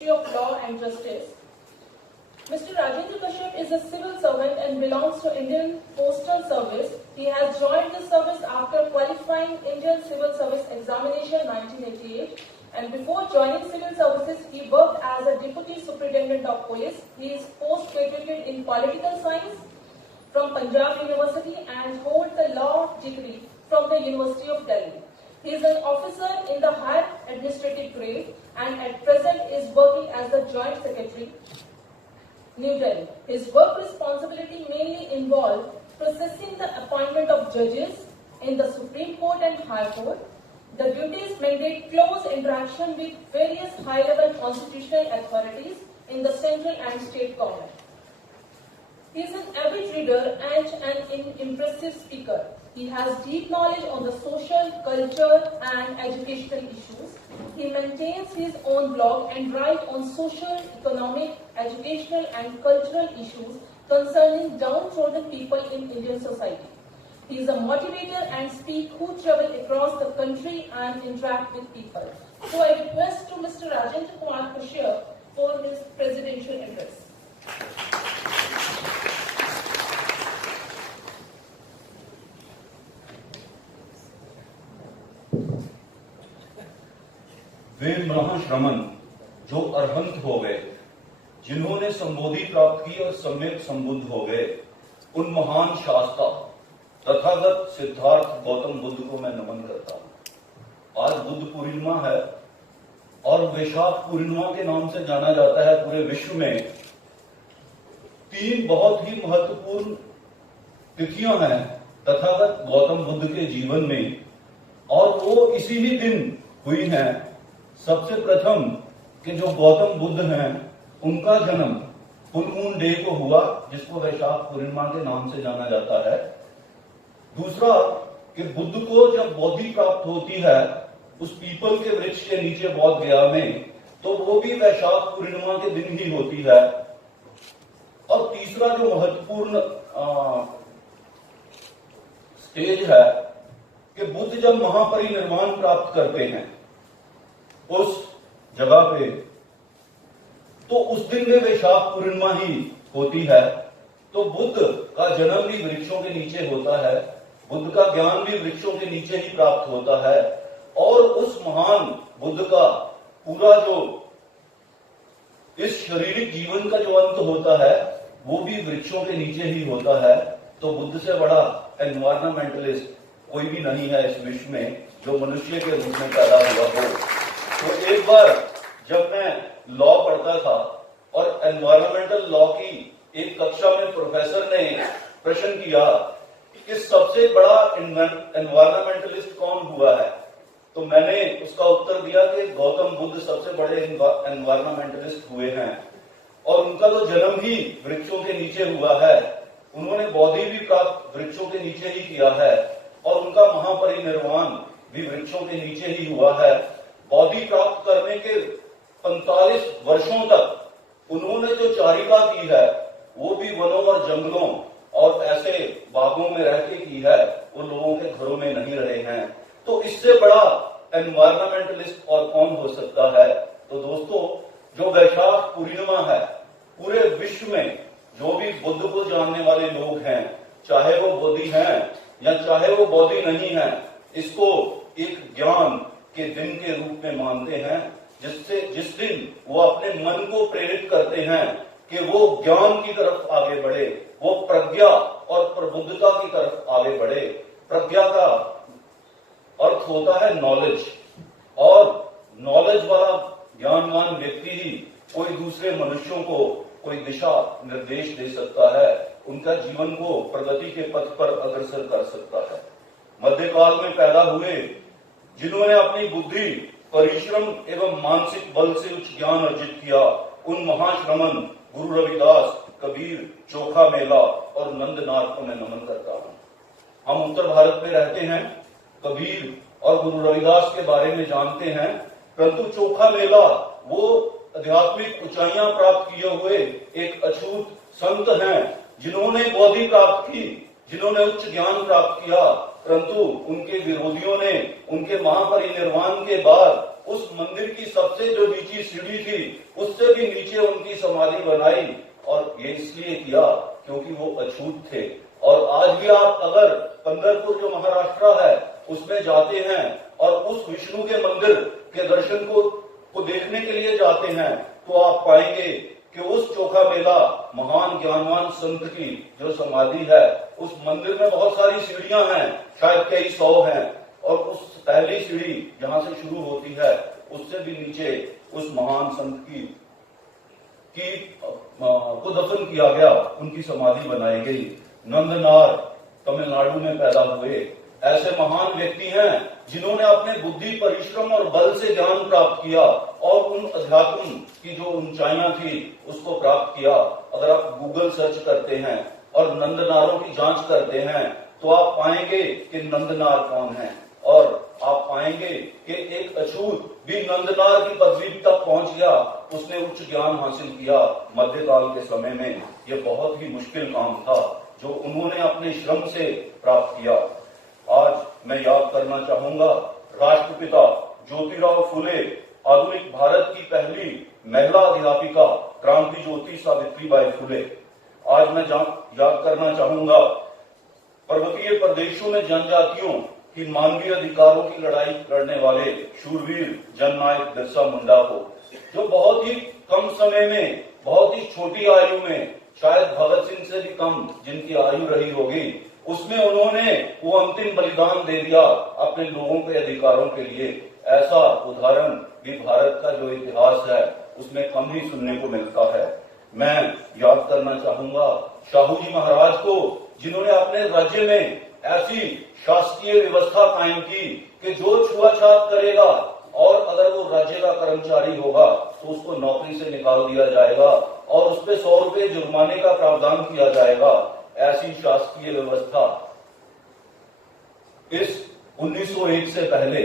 of Law and Justice. Mr. Rajendra Kashyap is a civil servant and belongs to Indian Postal Service. He has joined the service after qualifying Indian Civil Service Examination 1988, and before joining civil services, he worked as a Deputy Superintendent of Police. He is post-graduated in Political Science from Punjab University and holds the law degree from the University of Delhi. He is an officer in the higher administrative grade and at present is working as the Joint Secretary, New Delhi. His work responsibility mainly involve processing the appointment of judges in the Supreme Court and High Court. The duties mandate close interaction with various high-level constitutional authorities in the central and state government. He is an avid reader and an impressive speaker. He has deep knowledge on the social, culture and educational issues. He maintains his own blog and writes on social, economic, educational and cultural issues concerning downtrodden people in Indian society. He is a motivator and speaker who travel across the country and interact with people. So I request to Mr. Rajendra Kumar Kashyap for his presidential address. वे महाश्रमण जो अरहंत हो गए, जिन्होंने संबोधि प्राप्त की और सम्यक संबुद्ध हो गए, उन महान शास्त्रा तथागत सिद्धार्थ गौतम बुद्ध को मैं नमन करता हूं। आज बुद्ध पूर्णिमा है और वैशाख पूर्णिमा के नाम से जाना जाता है पूरे विश्व में। तीन बहुत ही महत्वपूर्ण तिथियां हैं तथागत गौतम बुद्ध के जीवन में और वो इसी ही दिन हुई हैं। सबसे प्रथम कि जो गौतम बुद्ध हैं उनका जन्म फुल मून डे को हुआ, जिसको वैशाख पूर्णिमा के नाम से जाना जाता है। दूसरा कि बुद्ध को जब बोधि प्राप्त होती है उस पीपल के वृक्ष के नीचे बौद्ध गया में, तो वो भी वैशाख पूर्णिमा के दिन ही होती है। और तीसरा जो महत्वपूर्ण स्टेज है कि बुद्ध जब महापरिनिर्वाण प्राप्त करते हैं उस जगह पे, तो उस दिन में वैशाख पूर्णिमा ही होती है। तो बुद्ध का जन्म भी वृक्षों के नीचे होता है, बुद्ध का ज्ञान भी वृक्षों के नीचे ही प्राप्त होता है और उस महान बुद्ध का पूरा जो इस शारीरिक जीवन का जो अंत होता है वो भी वृक्षों के नीचे ही होता है। तो बुद्ध से बड़ा एनवायरमेंटलिस्ट कोई भी नहीं है इस विश्व में जो मनुष्य के रूप में पैदा हुआ हो। तो एक बार जब मैं लॉ पढ़ता था और एनवायरमेंटल लॉ की एक कक्षा में प्रोफेसर ने प्रश्न किया कि सबसे बड़ा एनवायरमेंटलिस्ट कौन हुआ है, तो मैंने उसका उत्तर दिया कि गौतम बुद्ध सबसे बड़े एनवायरमेंटलिस्ट हुए हैं और उनका तो जन्म ही वृक्षों के नीचे हुआ है। उन्होंने बोधि भी प्राप्त वृक्षों के नीचे ही किया है और उनका महापरिनिर्वाण भी वृक्षों के नीचे ही हुआ है। बोधि प्राप्त करने के 45 वर्षों तक उन्होंने जो चारिका की है वो भी वनों और जंगलों और ऐसे बागों में रह के की है, वो लोगों के घरों में नहीं रहे हैं। तो इससे बड़ा एनवायरमेंटलिस्ट और कौन हो सकता है। तो दोस्तों, जो वैशाख पूर्णिमा है, पूरे विश्व में जो भी बुद्ध को जानने वाले लोग हैं, चाहे वो बोधि हैं या चाहे वो बोधि नहीं है, इसको एक ज्ञान के दिन के रूप में मानते हैं, जिस दिन वो अपने मन को प्रेरित करते हैं कि वो ज्ञान की तरफ आगे बढ़े, वो प्रज्ञा और प्रबुद्धता की तरफ आगे बढ़े। प्रज्ञा का अर्थ होता है नॉलेज, और नॉलेज वाला ज्ञानवान व्यक्ति ही कोई दूसरे मनुष्यों को कोई दिशा निर्देश दे सकता है, उनका जीवन को प्रगति के पथ पर अग्रसर कर सकता है। मध्यकाल में पैदा हुए जिन्होंने अपनी बुद्धि, परिश्रम एवं मानसिक बल से उच्च ज्ञान अर्जित किया, उन महाश्रमण गुरु रविदास, कबीर, चोखा मेला और नंदनाथ को मैं नमन करता हूं। हम उत्तर भारत में रहते हैं, कबीर और गुरु रविदास के बारे में जानते हैं, परंतु चोखा मेला वो आध्यात्मिक ऊंचाइयां प्राप्त किए हुए एक अछूत संत हैं जिन्होंने बोधि प्राप्त की, जिन्होंने उच्च ज्ञान प्राप्त किया, परंतु उनके विरोधियों ने उनके महापरिनिर्वाण के बाद उस मंदिर की सबसे जो नीची सीढ़ी थी उससे भी नीचे उनकी समाधि बनाई, और ये इसलिए किया क्योंकि वो अछूत थे। और आज भी आप अगर पंढरपुर जो महाराष्ट्र है उसमें जाते हैं और उस विष्णु के मंदिर के दर्शन को देखने के लिए जाते हैं, तो आप पाएंगे कि उस चोखा मेला महान ज्ञानवान संत की जो समाधि है, उस मंदिर में बहुत सारी सीढ़ियां हैं, शायद कई 100 हैं, और उस पहली सीढ़ी जहां से शुरू होती है उससे भी नीचे उस महान संत को दफन किया गया, उनकी समाधि बनाई गई। नंदनार तमिलनाडु में पैदा हुए ऐसे महान व्यक्ति हैं जिन्होंने अपने बुद्धि, परिश्रम और बल से ज्ञान प्राप्त किया और उन अध्यात्म की जो ऊंचाइयां थी उसको प्राप्त किया। अगर आप गूगल सर्च करते हैं और नंदनारों की जांच करते हैं तो आप पाएंगे कि नंदनार कौन है, और आप पाएंगे कि एक अछूत भी नंदनार की पदवी तक पहुंच गया, उसने उच्च ज्ञान हासिल किया मध्यकाल के समय में। यह बहुत ही मुश्किल काम था जो उन्होंने अपने श्रम से प्राप्त किया। आज मैं याद करना चाहूंगा राष्ट्रपिता ज्योतिराव फुले, आधुनिक भारत की पहली महिला अध्यापिका क्रांति ज्योति सावित्रीबाई फुले। आज मैं याद करना चाहूंगा पर्वतीय प्रदेशों में जनजातियों की मानवीय अधिकारों की लड़ाई लड़ने वाले शूरवीर जननायक बिरसा मुंडा को, जो बहुत ही कम समय में, बहुत ही छोटी आयु में, शायद भगत सिंह से भी कम जिनकी आयु रही होगी, उसमें उन्होंने वो अंतिम बलिदान दे दिया अपने लोगों के अधिकारों के लिए। ऐसा उदाहरण भी भारत का जो इतिहास है उसमें कम ही सुनने को मिलता है। मैं याद करना चाहूंगा शाहू जी महाराज को, जिन्होंने अपने राज्य में ऐसी शासकीय व्यवस्था कायम की कि जो छुआछूत करेगा और अगर वो राज्य का कर्मचारी होगा तो उसको नौकरी से निकाल दिया जाएगा और उस पर 100 रुपए जुर्माने का प्रावधान किया जाएगा। ऐसी शासकीय व्यवस्था इस 1901 से पहले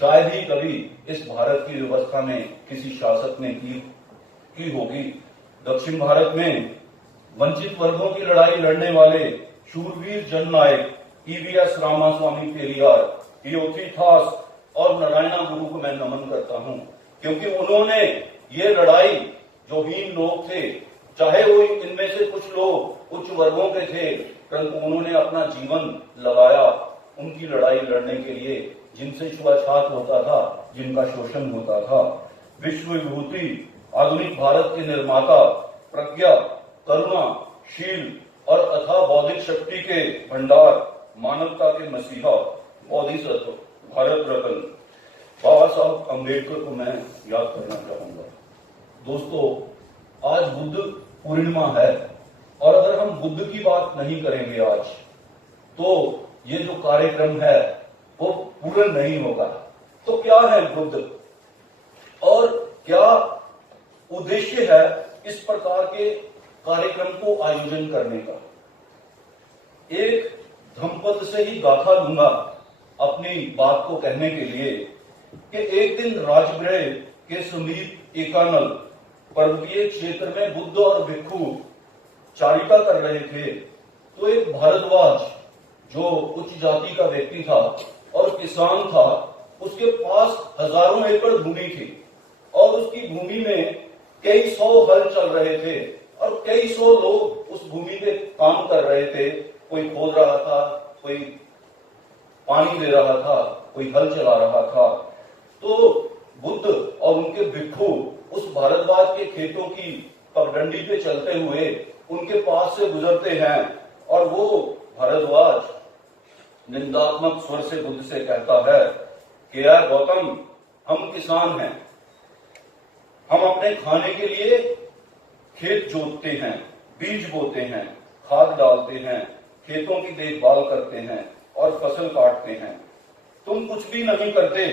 शायद ही कभी इस भारत की व्यवस्था में किसी शासक ने की होगी। दक्षिण भारत में वंचित वर्गों की लड़ाई लड़ने वाले शूरवीर जननायक ईवीएस रामास्वामी पेरियार, इयोथीथास और नारायणा गुरु को मैं नमन करता हूं, क्योंकि उन्होंने ये लड़ाई, जो हीन लोग थे, चाहे वो इनमें से कुछ लोग उच्च वर्गों के थे, परंतु उन्होंने अपना जीवन लगाया उनकी लड़ाई लड़ने के लिए जिनसे छुआछूत होता था, जिनका शोषण होता था। विश्व विभूति आधुनिक भारत के निर्माता, प्रज्ञा, करुणा, शील और अथाह बौद्धिक शक्ति के भंडार, मानवता के मसीहा, बोधिसत्व, भारत रत्न बाबा साहब अम्बेडकर को मैं याद करना चाहूंगा। दोस्तों, आज बुद्ध पूर्णिमा है और अगर हम बुद्ध की बात नहीं करेंगे आज, तो ये जो कार्यक्रम है वो पूर्ण नहीं होगा। तो क्या है बुद्ध और क्या उद्देश्य है इस प्रकार के कार्यक्रम को आयोजन करने का? एक धम्पद से ही गाथा लूंगा अपनी बात को कहने के लिए कि एक दिन राजगृह के समीप एकानल पर्वतीय क्षेत्र में बुद्ध और भिक्षु चारिका कर रहे थे, तो एक भारद्वाज जो उच्च जाति का व्यक्ति था और किसान था, उसके पास हजारों एकड़ भूमि थी और उसकी भूमि में कई 100 हल चल रहे थे और कई 100 लोग उस भूमि पे काम कर रहे थे। कोई खोद रहा था, कोई पानी दे रहा था, कोई हल चला रहा था। तो बुद्ध और उनके भिक्षु उस भारद्वाज के खेतों की पगडंडी पे चलते हुए उनके पास से गुजरते हैं और वो भारद्वाज निंदात्मक स्वर से बुद्ध से कहता है कि यार गौतम, हम किसान हैं, हम अपने खाने के लिए खेत जोतते हैं, बीज बोते हैं, खाद डालते हैं, खेतों की देखभाल करते हैं और फसल काटते हैं। तुम कुछ भी नहीं करते,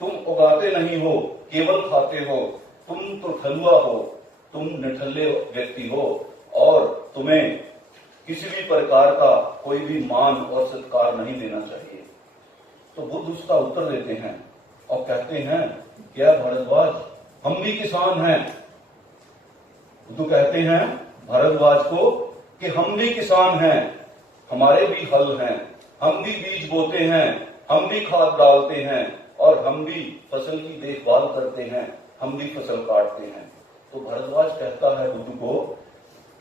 तुम उगाते नहीं हो, केवल खाते हो। तुम तो ठलुआ हो, तुम निठल्ले व्यक्ति हो और तुम्हें किसी भी प्रकार का कोई भी मान और सत्कार नहीं देना चाहिए। तो बुद्ध उसका उत्तर देते हैं और कहते हैं, क्या भारद्वाज, हम भी किसान हैं। बुद्ध कहते हैं भारद्वाज को कि हम भी किसान हैं, हमारे भी हल हैं, हम भी बीज बोते हैं, हम भी खाद डालते हैं और हम भी फसल की देखभाल करते हैं, हम भी फसल काटते हैं। तो भारद्वाज कहता है बुद्ध को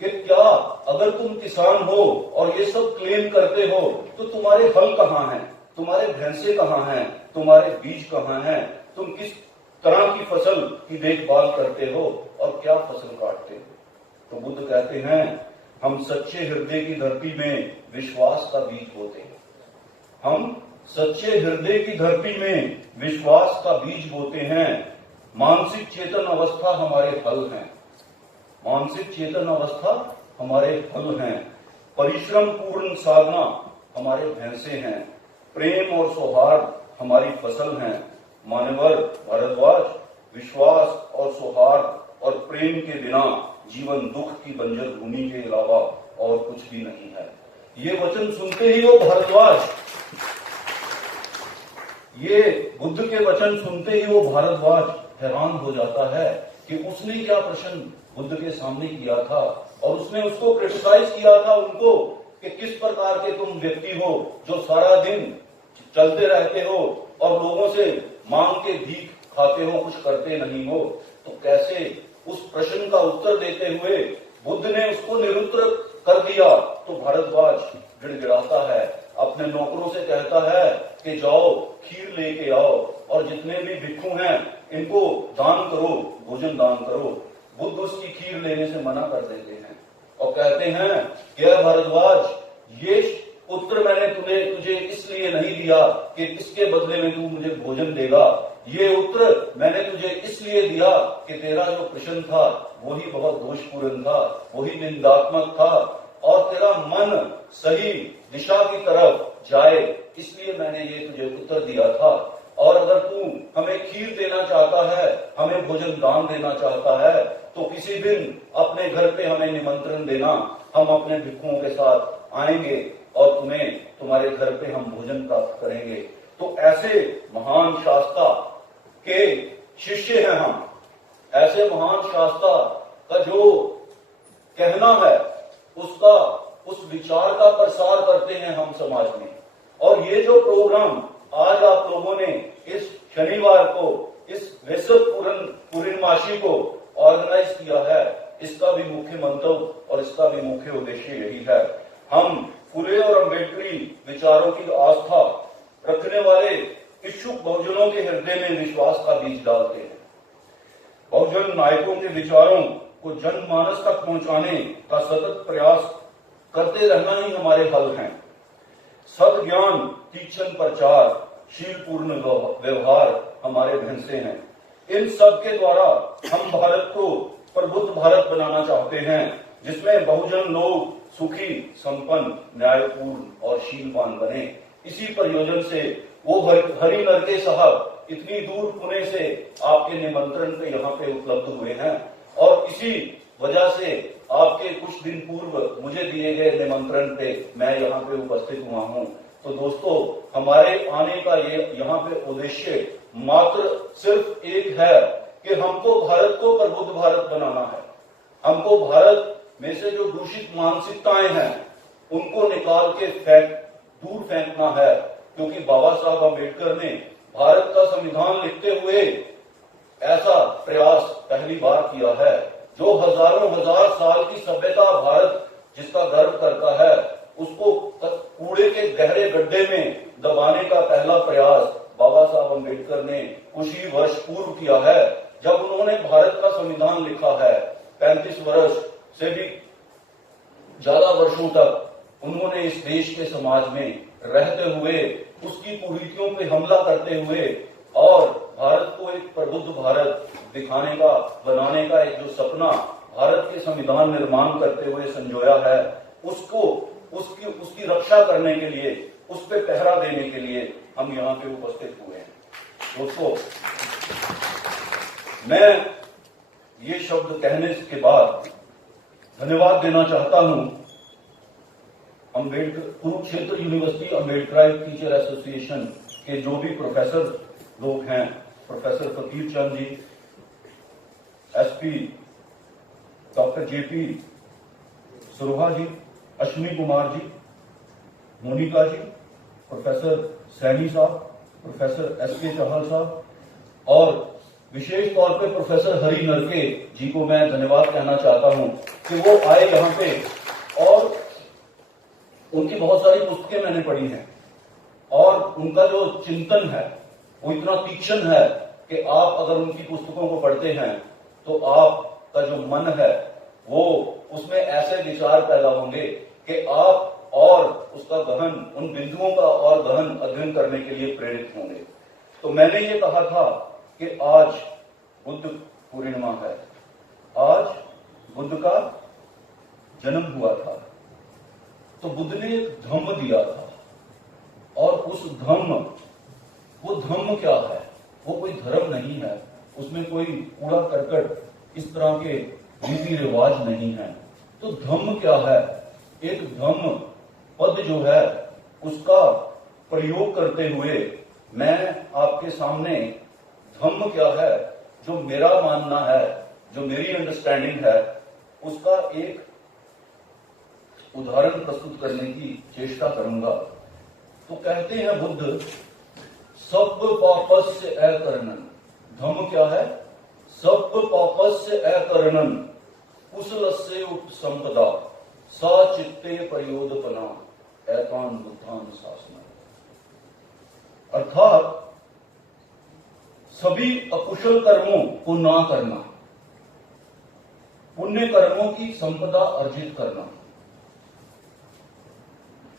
कि क्या अगर तुम किसान हो और ये सब क्लेम करते हो तो तुम्हारे हल कहाँ हैं, तुम्हारे भैंसे कहाँ हैं, तुम्हारे बीज कहाँ हैं, तुम किस तरह की फसल की देखभाल करते हो और क्या फसल काटते हो? तो बुद्ध कहते हैं हम सच्चे हृदय की धरती में विश्वास का बीज बोते हैं। हम सच्चे हृदय की धरती में विश्वास का बीज बोते हैं। मानसिक चेतन अवस्था हमारे हल हैं, मानसिक चेतन अवस्था हमारे हल हैं। परिश्रम पूर्ण साधना हमारे भैंसे हैं, प्रेम और सौहार्द हमारी फसल हैं। मान्यवर भारद्वाज, विश्वास और सौहार्द और प्रेम के बिना जीवन दुख की बंजर भूमि के अलावा और कुछ भी नहीं है। ये वचन सुनते ही वो भारद्वाज, ये बुद्ध के वचन सुनते ही वो भारद्वाज हैरान हो जाता है कि उसने क्या प्रश्न बुद्ध के सामने किया था और उसने उसको क्रिटिसाइज किया था उनको कि किस प्रकार के तुम व्यक्ति हो जो सारा दिन चलते रहते हो और लोगों से मांग के भीख खाते हो, कुछ करते नहीं हो। तो कैसे उस प्रश्न का उत्तर देते हुए बुद्ध ने उसको निरुत्तर कर दिया। तो भारद्वाज गिड़गिड़ाता है, अपने नौकरों से कहता है कि जाओ खीर लेके आओ और जितने भी भिक्षु हैं इनको दान करो, भोजन दान करो। बुद्ध उसकी खीर लेने से मना कर देते हैं और कहते हैं कि भारद्वाज, ये उत्तर मैंने तुझे इसलिए नहीं दिया कि इसके बदले में तू मुझे भोजन देगा। ये उत्तर मैंने तुझे इसलिए दिया कि तेरा जो प्रश्न था वही बहुत दोषपूर्ण था, वही निंदात्मक था और तेरा मन सही दिशा की तरफ जाए, इसलिए मैंने ये तुझे उत्तर दिया था। और अगर तू हमें खीर देना चाहता है, हमें भोजन दान देना चाहता है, तो किसी दिन अपने घर पे हमें निमंत्रण देना, हम अपने भिक्षुओं के साथ आएंगे और तुम्हारे घर पे हम भोजन प्राप्त करेंगे। तो ऐसे महान शास्त्रा के शिष्य हैं हम, ऐसे महान शास्त्रा का जो कहना है उसका, उस विचार का प्रसार करते हैं हम समाज में। और ये जो प्रोग्राम आज आप लोगों ने इस शनिवार को, इस वैश्विक पूर्णिमासी को ऑर्गेनाइज किया है, इसका भी मुख्य मंतव्य और इसका भी मुख्य उद्देश्य यही है। हम फुले और अम्बेडकरी विचारों की आस्था रखने वाले इच्छुक बहुजनों के हृदय में विश्वास का बीज डालते हैं। बहुजन नायकों के विचारों को जनमानस तक पहुंचाने का सतत प्रयास करते रहना ही हमारे हल हैं। सत ज्ञान, तीक्ष्ण प्रचार, शीलपूर्ण व्यवहार हमारे भैंसे हैं। इन सब के द्वारा हम भारत को प्रबुद्ध भारत बनाना चाहते हैं, जिसमें बहुजन लोग सुखी, संपन्न, न्यायपूर्ण और शीलवान बने। इसी प्रयोजन से वो हरि नरके साहब इतनी दूर पुणे से आपके निमंत्रण पे यहाँ पे उपलब्ध हुए हैं और इसी वजह से आपके कुछ दिन पूर्व मुझे दिए गए निमंत्रण पे मैं यहाँ पे उपस्थित हुआ हूँ। तो दोस्तों, हमारे आने का ये यहाँ पे उद्देश्य मात्र सिर्फ एक है कि हमको भारत को प्रबुद्ध भारत बनाना है। हमको भारत में से जो दूषित मानसिकताएं हैं उनको निकाल के दूर फेंकना है, क्योंकि बाबा साहब अम्बेडकर ने भारत का संविधान लिखते हुए ऐसा प्रयास पहली बार किया है। जो हजारों हजार साल की सभ्यता भारत जिसका गर्व करता है, उसको कूड़े के गहरे गड्ढे में दबाने का पहला प्रयास बाबा साहब अम्बेडकर ने कुछ ही वर्ष पूर्व किया है, जब उन्होंने भारत का संविधान लिखा है। 35 वर्ष से भी ज्यादा वर्षों तक उन्होंने इस देश के समाज में रहते हुए उसकी कुरीतियों पे हमला करते हुए और भारत को एक प्रबुद्ध भारत दिखाने का, बनाने का एक जो सपना भारत के संविधान निर्माण करते हुए संजोया है, उसको उसकी रक्षा करने के लिए, उस पे पहरा देने के लिए हम यहाँ पे उपस्थित हुए हैं। दोस्तों, मैं ये शब्द कहने के बाद धन्यवाद देना चाहता हूं Kurukshetra university Ambedkarite teacher association के जो भी प्रोफेसर लोग हैं, professor Fakir Chand ji, SP doctor JP Surha जी, अश्विनी कुमार जी, मोनिका जी, प्रोफेसर सैनी साहब, प्रोफेसर एस.के. चाहल साहब और विशेष तौर पे प्रोफेसर हरि नरके जी को मैं धन्यवाद कहना चाहता हूं कि वो आए यहाँ पे और उनकी बहुत सारी पुस्तकें मैंने पढ़ी हैं और उनका जो चिंतन है वो इतना तीक्ष्ण है कि आप अगर उनकी पुस्तकों को पढ़ते हैं तो आपका जो मन है वो उसमें ऐसे विचार पैदा होंगे कि आप और उसका गहन उन बिंदुओं का और गहन अध्ययन करने के लिए प्रेरित होंगे। तो मैंने ये कहा था कि आज बुद्ध पूर्णिमा है, आज बुद्ध का जन्म हुआ था, तो बुद्ध ने एक धम्म दिया था और उस धम्म, वो धम्म क्या है? वो कोई धर्म नहीं है, उसमें कोई कूड़ा करकट इस तरह के रीति रिवाज नहीं है। तो धम्म क्या है? एक धम्म पद जो है उसका प्रयोग करते हुए मैं आपके सामने धम्म क्या है, जो मेरा मानना है, जो मेरी अंडरस्टैंडिंग है, उसका एक उदाहरण प्रस्तुत करने की चेष्टा करूंगा। तो कहते हैं बुद्ध, सब पापस्य अकरणन। धम्म क्या है? सब पापस्य अकरणन कुशलस्य उपसंपदा सा चित्ते प्रयोदपना एतान बुद्धान शासना। अर्थात सभी अकुशल कर्मों को ना करना, पुण्य कर्मों की संपदा अर्जित करना,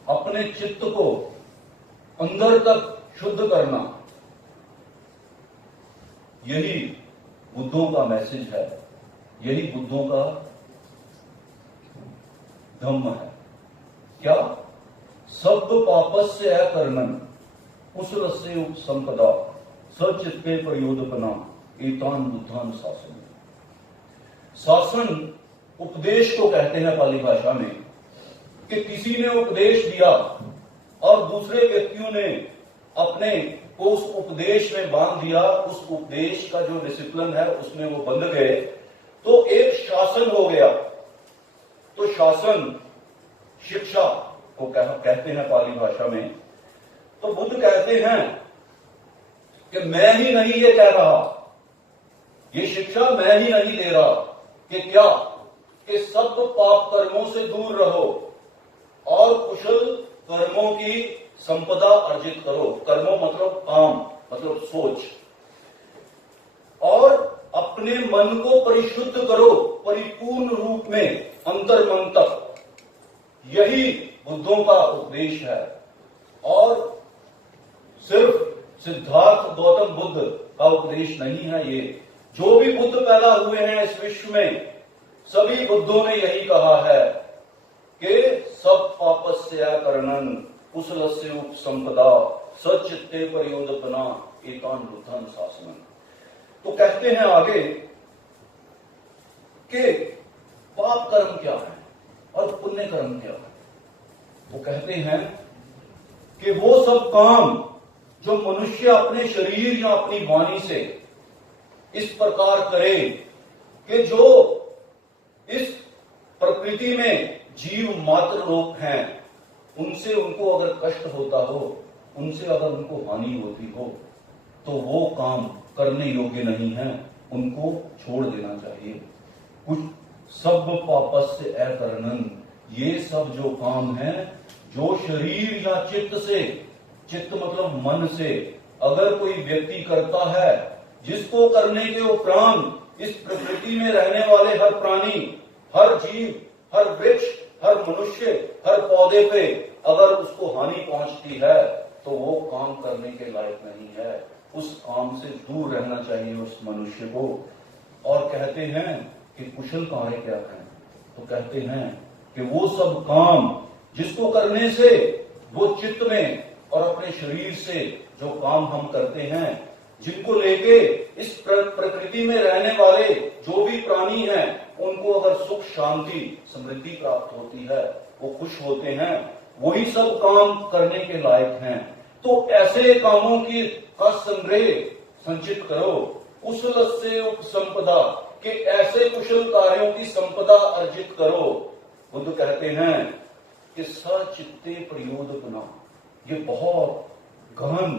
अपने चित्त को अंदर तक शुद्ध करना, यही बुद्धों का मैसेज है, यही बुद्धों का धम्म है। क्या? सब पापस्य अकरणन कुशलस्य उपसंपदा सचित्ते प्रयोदपना एतान बुद्धान शासन। शासन उपदेश को कहते हैं पाली भाषा में, कि किसी ने उपदेश दिया और दूसरे व्यक्तियों ने अपने को उस उपदेश में बांध दिया, उस उपदेश का जो डिसिप्लिन है उसमें वो बंध गए, तो एक शासन हो गया। तो शासन शिक्षा को कहते हैं पाली भाषा में। तो बुद्ध कहते हैं कि मैं ही नहीं ये कह रहा, ये शिक्षा मैं ही नहीं दे रहा कि क्या, कि सब पाप कर्मों से दूर रहो और कुशल कर्मों की संपदा अर्जित करो। कर्मों मतलब काम, मतलब सोच, और अपने मन को परिशुद्ध करो परिपूर्ण रूप में अंतर्मन तक। यही बुद्धों का उपदेश है। और सिर्फ सिद्धार्थ गौतम बुद्ध का उपदेश नहीं है ये, जो भी बुद्ध पैदा हुए हैं इस विश्व में, सभी बुद्धों ने यही कहा है कि सब पापस्य अकरणन कुशलस्य उपसंपदा सचित्ते प्रयोदपना एतान बुद्धान शासनम। तो कहते हैं आगे कि पाप कर्म क्या है और पुण्य कर्म क्या है। वो कहते हैं कि वो सब काम जो मनुष्य अपने शरीर या अपनी वाणी से इस प्रकार करे कि जो इस प्रकृति में जीव मात्र लोग हैं, उनसे उनको अगर कष्ट होता हो, उनसे अगर उनको हानि होती हो, तो वो काम करने योग्य नहीं है, उनको छोड़ देना चाहिए। कुछ सब पापस्य अकरणन, ये सब जो काम है जो शरीर या चित्त से, चित्त मतलब मन से, अगर कोई व्यक्ति करता है, जिसको करने के उपरांत इस प्रकृति में रहने वाले हर प्राणी, हर जीव, हर वृक्ष, हर मनुष्य, हर पौधे पे अगर उसको हानि पहुंचती है, तो वो काम करने के लायक नहीं है। उस काम से दूर रहना चाहिए उस मनुष्य को। और कहते हैं कि कुशल कार्य क्या है, तो कहते हैं कि वो सब काम जिसको करने से वो चित्त में और अपने शरीर से जो काम हम करते हैं, जिनको लेके इस प्रकृति में रहने वाले जो भी प्राणी हैं, उनको अगर सुख शांति समृद्धि प्राप्त होती है, वो खुश होते हैं, वही सब काम करने के लायक हैं। तो ऐसे कामों की का संग्रह संचित करो, कुशल से उपसंपदा, कि ऐसे कुशल कार्यों की संपदा अर्जित करो। बुद्ध कहते हैं कि सचित्ते प्रयोदपना, ये बहुत गहन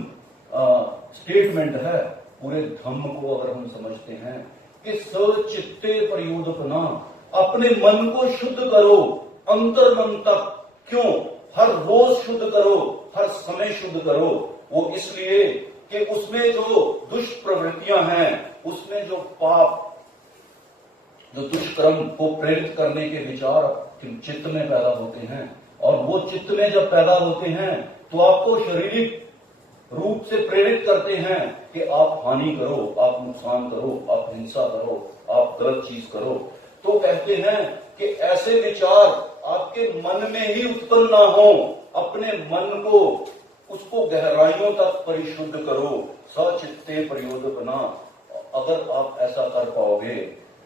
स्टेटमेंट है पूरे धम्म को अगर हम समझते हैं कि सचित्ते प्रयोदपना, अपने मन को शुद्ध करो अंतर मन तक। क्यों? हर रोज शुद्ध करो, हर समय शुद्ध करो। वो इसलिए कि उसमें जो दुष्प्रवृत्तियां हैं, उसमें जो पाप, जो दुष्कर्म को प्रेरित करने के विचार चित्त में पैदा होते हैं, और वो चित्त में जब पैदा होते हैं तो आपको शारीरिक रूप से प्रेरित करते हैं कि आप हानि करो, आप नुकसान करो, आप हिंसा करो, आप गलत चीज करो। तो कहते हैं कि ऐसे विचार आपके मन में ही उत्पन्न ना हो, अपने मन को, उसको गहराइयों तक परिशुद्ध करो, सचित्ते प्रयोदपना। अगर आप ऐसा कर पाओगे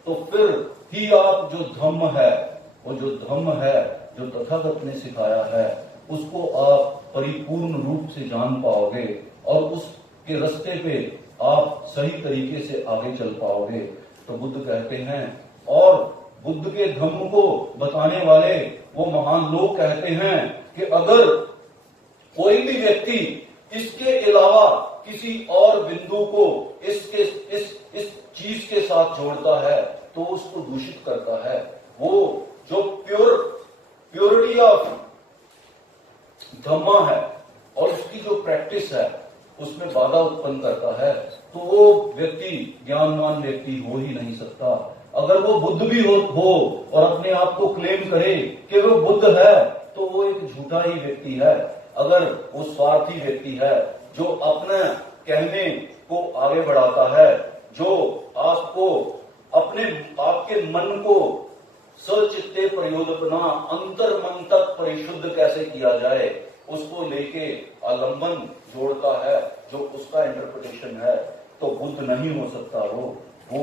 तो फिर ही आप जो धम्म है, वो जो धम्म है जो तथागत ने सिखाया है, उसको आप परिपूर्ण रूप से जान पाओगे और उसके रास्ते पे आप सही तरीके से आगे चल पाओगे। तो बुद्ध कहते हैं, और बुद्ध के धम्म को बताने वाले वो महान लोग कहते हैं कि अगर कोई भी व्यक्ति इसके अलावा किसी और बिंदु को इस चीज के साथ जोड़ता है तो उसको दूषित करता है। वो जो प्योरिटी ऑफ धम्मा है और उसकी जो प्रैक्टिस है उसमें बाधा उत्पन्न करता है, तो वो व्यक्ति ज्ञानवान व्यक्ति हो ही नहीं सकता। अगर वो बुद्ध भी हो और अपने आप को क्लेम करे कि वो बुद्ध है, तो वो एक झूठा ही व्यक्ति है। अगर वो स्वार्थी व्यक्ति है जो अपने कहने को आगे बढ़ाता है, जो आपको आपके मन को सचित्ते प्रयोदपना, अंतर मन तक परिशुद्ध कैसे किया जाए, उसको लेके आलंबन जोड़ता है, जो उसका इंटरप्रिटेशन है, तो बुद्ध नहीं हो सकता। वो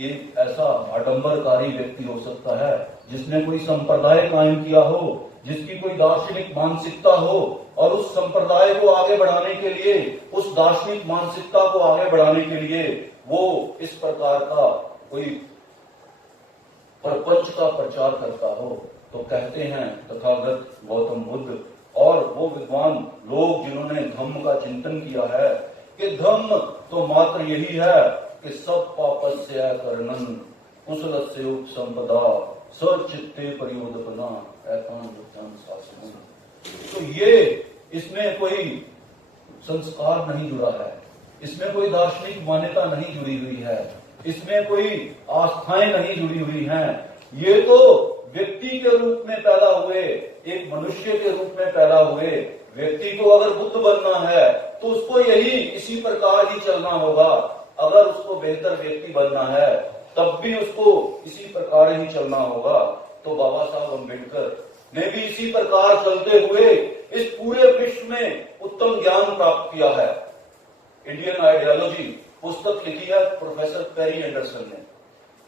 एक ऐसा आडंबरकारी व्यक्ति हो सकता है जिसने कोई संप्रदाय कायम किया हो, जिसकी कोई दार्शनिक मानसिकता हो, और उस संप्रदाय को आगे बढ़ाने के लिए, उस दार्शनिक मानसिकता को आगे बढ़ाने के लिए वो इस प्रकार का कोई प्रपंच का प्रचार करता हो। तो कहते हैं तथागत गौतम बुद्ध और वो विद्वान लोग जिन्होंने धम्म का चिंतन किया है कि धम्म तो मात्र यही है कि सब पापस्य करणन कुशलस्य उपसंपदा सचित्ते प्रयोदपना एकांत शासन। तो ये, इसमें कोई संस्कार नहीं जुड़ा है, इसमें कोई दार्शनिक मान्यता नहीं जुड़ी हुई है, इसमें कोई आस्थाएं नहीं जुड़ी हुई हैं। ये तो व्यक्ति के रूप में पैदा हुए, एक मनुष्य के रूप में पैदा हुए व्यक्ति को अगर बुद्ध बनना है तो उसको यही इसी प्रकार ही चलना होगा। अगर उसको बेहतर व्यक्ति बनना है तब भी उसको इसी प्रकार ही चलना होगा। तो बाबा साहब अम्बेडकर ने भी इसी प्रकार चलते हुए इस पूरे विश्व में उत्तम ज्ञान प्राप्त किया है। इंडियन आइडियोलॉजी पुस्तक लिखी है प्रोफेसर पेरी एंडरसन ने।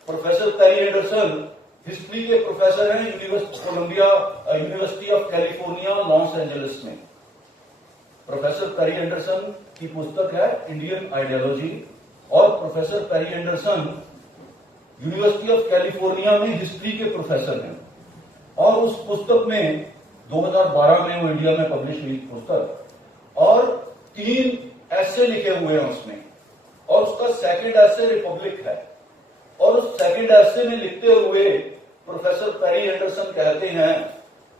प्रोफेसर पेरी एंडरसन हिस्ट्री के प्रोफेसर हैं university of California Los Angeles में। प्रोफेसर पेरी एंडरसन की पुस्तक है इंडियन आइडियोलॉजी, और professor Perry Anderson university of California में हिस्ट्री के प्रोफेसर हैं। और उस पुस्तक में 2012 में वो इंडिया में पब्लिश हुई पुस्तक, और 3 ऐसे लिखे हुए हैं उसमें, और उसका सेकंड ऐसे रिपब्लिक है। और उस सेकंड ऐसे में लिखते हुए प्रोफेसर पेरी एंडरसन कहते हैं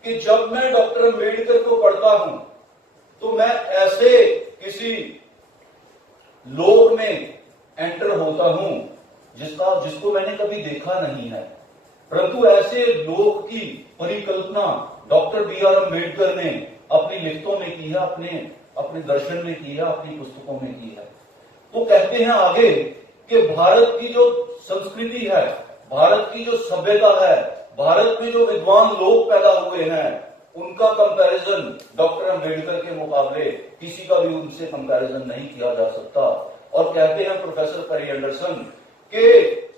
कि जब मैं डॉक्टर अम्बेडकर को पढ़ता हूं तो मैं ऐसे किसी लोक में एंटर होता हूं जिसको मैंने कभी देखा नहीं है, परंतु ऐसे लोक की परिकल्पना डॉक्टर बी.आर. अम्बेडकर ने अपनी लिखतों में की है, अपने दर्शन में की है, अपनी पुस्तकों में की है। तो कहते हैं आगे कि भारत की जो संस्कृति है, भारत की जो सभ्यता है, भारत में जो विद्वान लोग पैदा हुए हैं, उनका कंपैरिजन डॉक्टर अम्बेडकर के मुकाबले किसी का भी उनसे कंपैरिजन नहीं किया जा सकता। और कहते हैं प्रोफेसर पेरी एंडरसन कि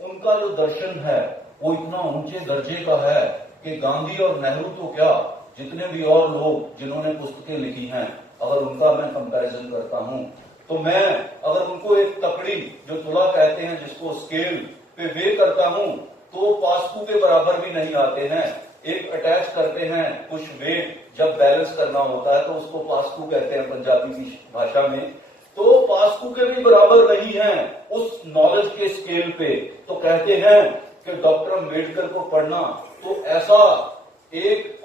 उनका जो दर्शन है वो इतना ऊंचे दर्जे का है कि गांधी और नेहरू तो क्या, जितने भी और लोग जिन्होंने पुस्तकें लिखी हैं, अगर उनका मैं कंपैरिजन करता हूं तो मैं अगर उनको एक तकड़ी जो तुला कहते हैं जिसको स्केल पे वे करता हूं तो पास्कू के बराबर भी नहीं आते हैं। एक अटैच करते हैं कुछ वेट जब बैलेंस करना होता है तो उसको पास्कू कहते हैं पंजाबी की भाषा में। तो वास्को के भी बराबर नहीं हैं उस नॉलेज के स्केल पे। तो कहते हैं कि डॉक्टर अम्बेडकर को पढ़ना तो ऐसा एक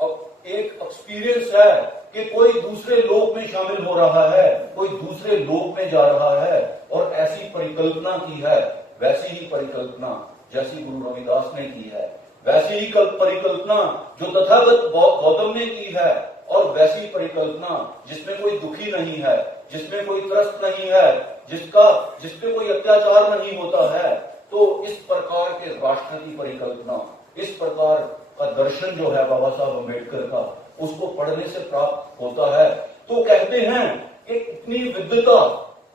एक्सपीरियंस है कि कोई दूसरे लोक में शामिल हो रहा है, कोई दूसरे लोक में जा रहा है, और ऐसी परिकल्पना की है, वैसी ही परिकल्पना जैसी गुरु रविदास ने की है, वैसी ही परिकल्पना जो तथागत गौतम ने की है, और वैसी परिकल्पना जिसमें कोई दुखी नहीं है, जिसमें कोई त्रस्त नहीं है, जिसपे कोई अत्याचार नहीं होता है। तो इस प्रकार के राष्ट्र की परिकल्पना, इस प्रकार का दर्शन जो है बाबा साहब अम्बेडकर का, उसको पढ़ने से प्राप्त होता है। तो कहते हैं कि इतनी विद्वता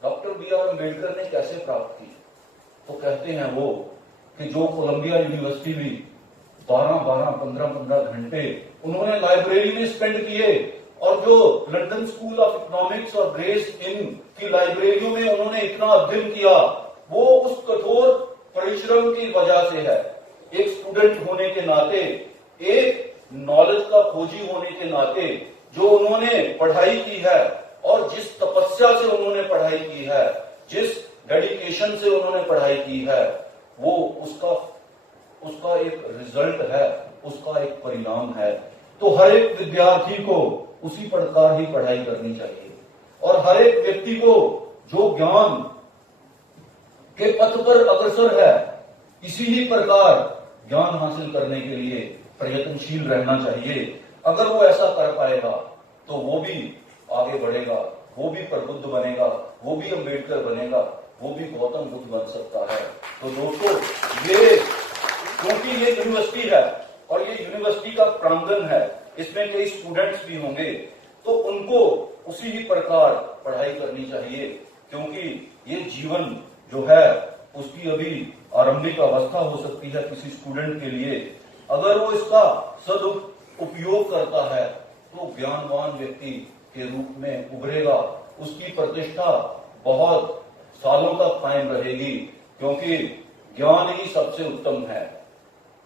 डॉक्टर बी आर अम्बेडकर ने कैसे प्राप्त की। तो कहते हैं वो कि जो कोलंबिया यूनिवर्सिटी में 12-15 घंटे उन्होंने लाइब्रेरी में स्पेंड किए, और जो लंदन स्कूल ऑफ इकोनॉमिक्स और ग्रेस इन की लाइब्रेरियों में उन्होंने इतना अध्ययन किया, वो उस कठोर परिश्रम की वजह से है। एक स्टूडेंट होने के नाते, एक नॉलेज का खोजी होने के नाते जो उन्होंने पढ़ाई की है, और जिस तपस्या से उन्होंने पढ़ाई की है, जिस डेडिकेशन से उन्होंने पढ़ाई की है, वो उसका एक रिजल्ट है, उसका एक परिणाम है। तो हर एक विद्यार्थी को उसी प्रकार ही पढ़ाई करनी चाहिए, और हर एक व्यक्ति को जो ज्ञान के पथ पर अग्रसर है, इसी ही प्रकार ज्ञान हासिल करने के लिए प्रयत्नशील रहना चाहिए। अगर वो ऐसा कर पाएगा तो वो भी आगे बढ़ेगा, वो भी प्रबुद्ध बनेगा, वो भी अम्बेडकर बनेगा, वो भी गौतम बुद्ध बन सकता है। तो दोस्तों, ये क्योंकि ये यूनिवर्सिटी है और ये यूनिवर्सिटी का प्रांगण है, इसमें कई स्टूडेंट्स भी होंगे, तो उनको उसी ही प्रकार पढ़ाई करनी चाहिए, क्योंकि ये जीवन जो है उसकी अभी आरंभिक अवस्था हो सकती है किसी स्टूडेंट के लिए। अगर वो इसका सदुपयोग करता है तो ज्ञानवान व्यक्ति के रूप में उभरेगा, उसकी प्रतिष्ठा बहुत सालों तक कायम रहेगी, क्योंकि ज्ञान ही सबसे उत्तम है,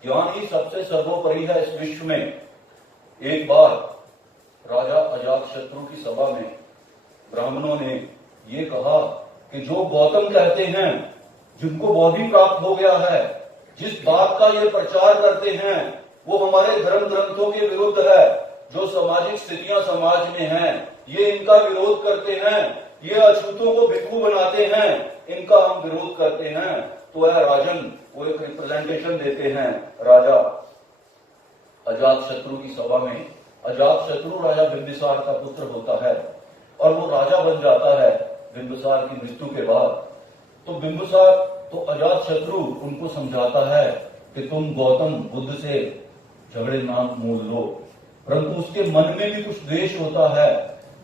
ज्ञान ही सबसे सर्वोपरि है इस विश्व में। एक बार राजा अजातशत्रु की सभा में ब्राह्मणों ने ये कहा कि जो गौतम कहते हैं, जिनको बौद्धि प्राप्त हो गया है, जिस बात का ये प्रचार करते हैं, वो हमारे धर्म ग्रंथों के विरुद्ध है। जो सामाजिक स्थितियां समाज में हैं, ये इनका विरोध करते हैं, ये अछूतों को भिक्षु बनाते हैं, इनका हम विरोध करते हैं। तो वह राजन वो एक रिप्रेजेंटेशन देते हैं राजा अजातशत्रु की सभा में। अजातशत्रु राजा बिंबिसार का पुत्र होता है, और वो राजा बन जाता है बिंबिसार की मृत्यु के बाद। तो अजातशत्रु उनको समझाता है कि तुम गौतम बुद्ध से झगड़े ना मोल लो, परंतु उसके मन में भी कुछ द्वेष होता है।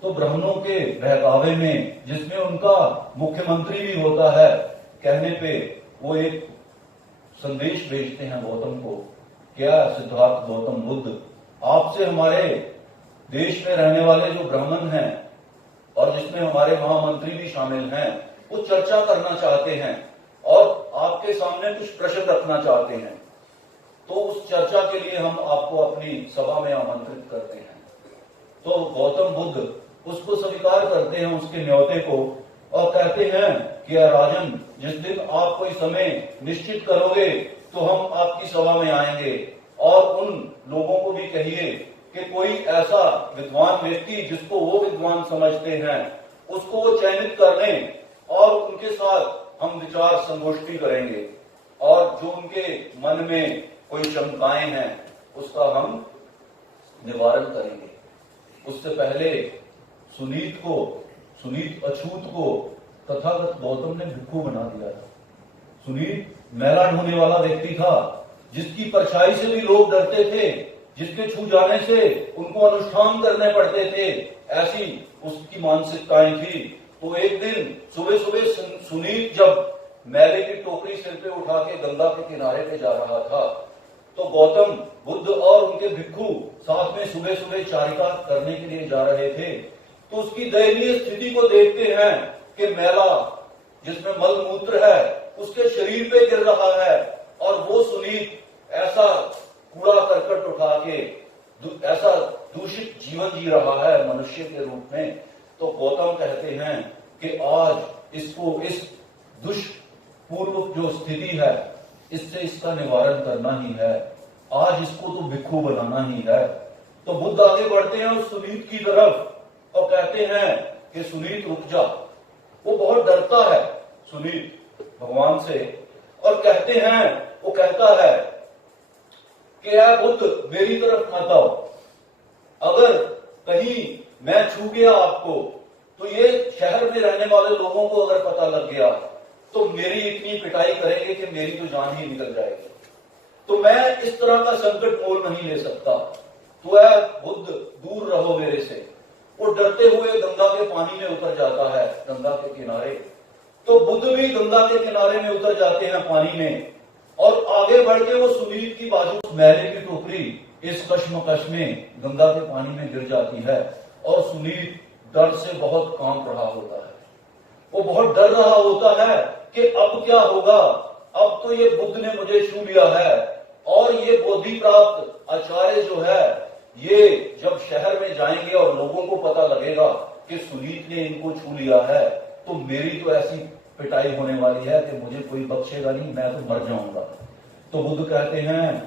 तो ब्राह्मणों के बहकावे में, जिसमें उनका मुख्यमंत्री भी होता है, कहने पे वो एक संदेश भेजते हैं गौतम को। क्या सिद्धार्थ गौतम बुद्ध, आपसे हमारे देश में रहने वाले जो ब्राह्मण हैं, और जिसमें हमारे महामंत्री भी शामिल हैं, वो चर्चा करना चाहते हैं और आपके सामने कुछ प्रश्न रखना चाहते हैं। तो उस चर्चा के लिए हम आपको अपनी सभा में आमंत्रित करते हैं। तो गौतम बुद्ध उसको स्वीकार करते हैं, उसके न्योते को, और कहते हैं कि राजन, जिस दिन आप कोई समय निश्चित करोगे तो हम आपकी सभा में आएंगे, और उन लोगों को भी कहिए कि कोई ऐसा विद्वान व्यक्ति जिसको वो विद्वान समझते हैं, उसको वो चयनित कर लें, और उनके साथ हम विचार संगोष्ठी करेंगे, और जो उनके मन में कोई शंकाएं हैं उसका हम निवारण करेंगे। उससे पहले सुनीत अछूत को तथागत गौतम ने भिक्षु बना दिया था। सुनीत मैला ढोने वाला व्यक्ति था, जिसकी परछाई से भी लोग डरते थे, जिसके छू जाने से उनको अनुष्ठान करने पड़ते थे, ऐसी उसकी मानसिकताएं थी। तो एक दिन सुबह सुबह सुनीत जब मैले की टोकरी सिर पे उठा के गंगा के किनारे पे जा रहा था, तो गौतम बुद्ध और उनके भिक्षु साथ में सुबह सुबह चारिका करने के लिए जा रहे थे। तो उसकी दयनीय स्थिति को देखते हैं कि मैला जिसमें मल मूत्र है उसके शरीर पे गिर रहा है, और वो सुनीत ऐसा कूड़ा करकट उठा के ऐसा दूषित जीवन जी रहा है मनुष्य के रूप में। तो गौतम कहते हैं कि आज इसको, इस दुष्पूर्व जो स्थिति है, इससे इसका निवारण करना ही है। आज इसको तो भिक्षु बनाना ही है। तो बुद्ध आगे बढ़ते हैं उस सुनीत की तरफ और कहते हैं कि सुनीत रुक जा। वो बहुत डरता है सुनीत भगवान से, और कहते हैं, वो कहता है कि यार बुद्ध मेरी तरफ मत आओ, अगर कहीं मैं छू गया आपको तो ये शहर में रहने वाले लोगों को अगर पता लग गया तो मेरी इतनी पिटाई करेंगे कि मेरी तो जान ही निकल जाएगी। तो मैं इस तरह का संकट मोल नहीं ले सकता, तो है बुद्ध दूर रहो मेरे से। वो डरते हुए गंगा के पानी में उतर जाता है, गंगा के किनारे। तो बुद्ध भी गंगा के किनारे में उतर जाते हैं पानी में, और आगे बढ़ के वो सुनीत की बाजू मैले की टोकरी इस कश्मकश में गंगा के पानी में गिर जाती है, और सुनीत डर से बहुत कांप रहा होता है। वो बहुत डर रहा होता है कि अब क्या होगा, अब तो ये बुद्ध ने मुझे छू लिया है, और ये बोधि प्राप्त आचार्य जो है, ये जब शहर में जाएंगे और लोगों को पता लगेगा कि सुनीत ने इनको छू लिया है, तो मेरी तो ऐसी पिटाई होने वाली है कि मुझे कोई बख्शेगा नहीं, मैं तो मर जाऊंगा। तो बुद्ध कहते हैं,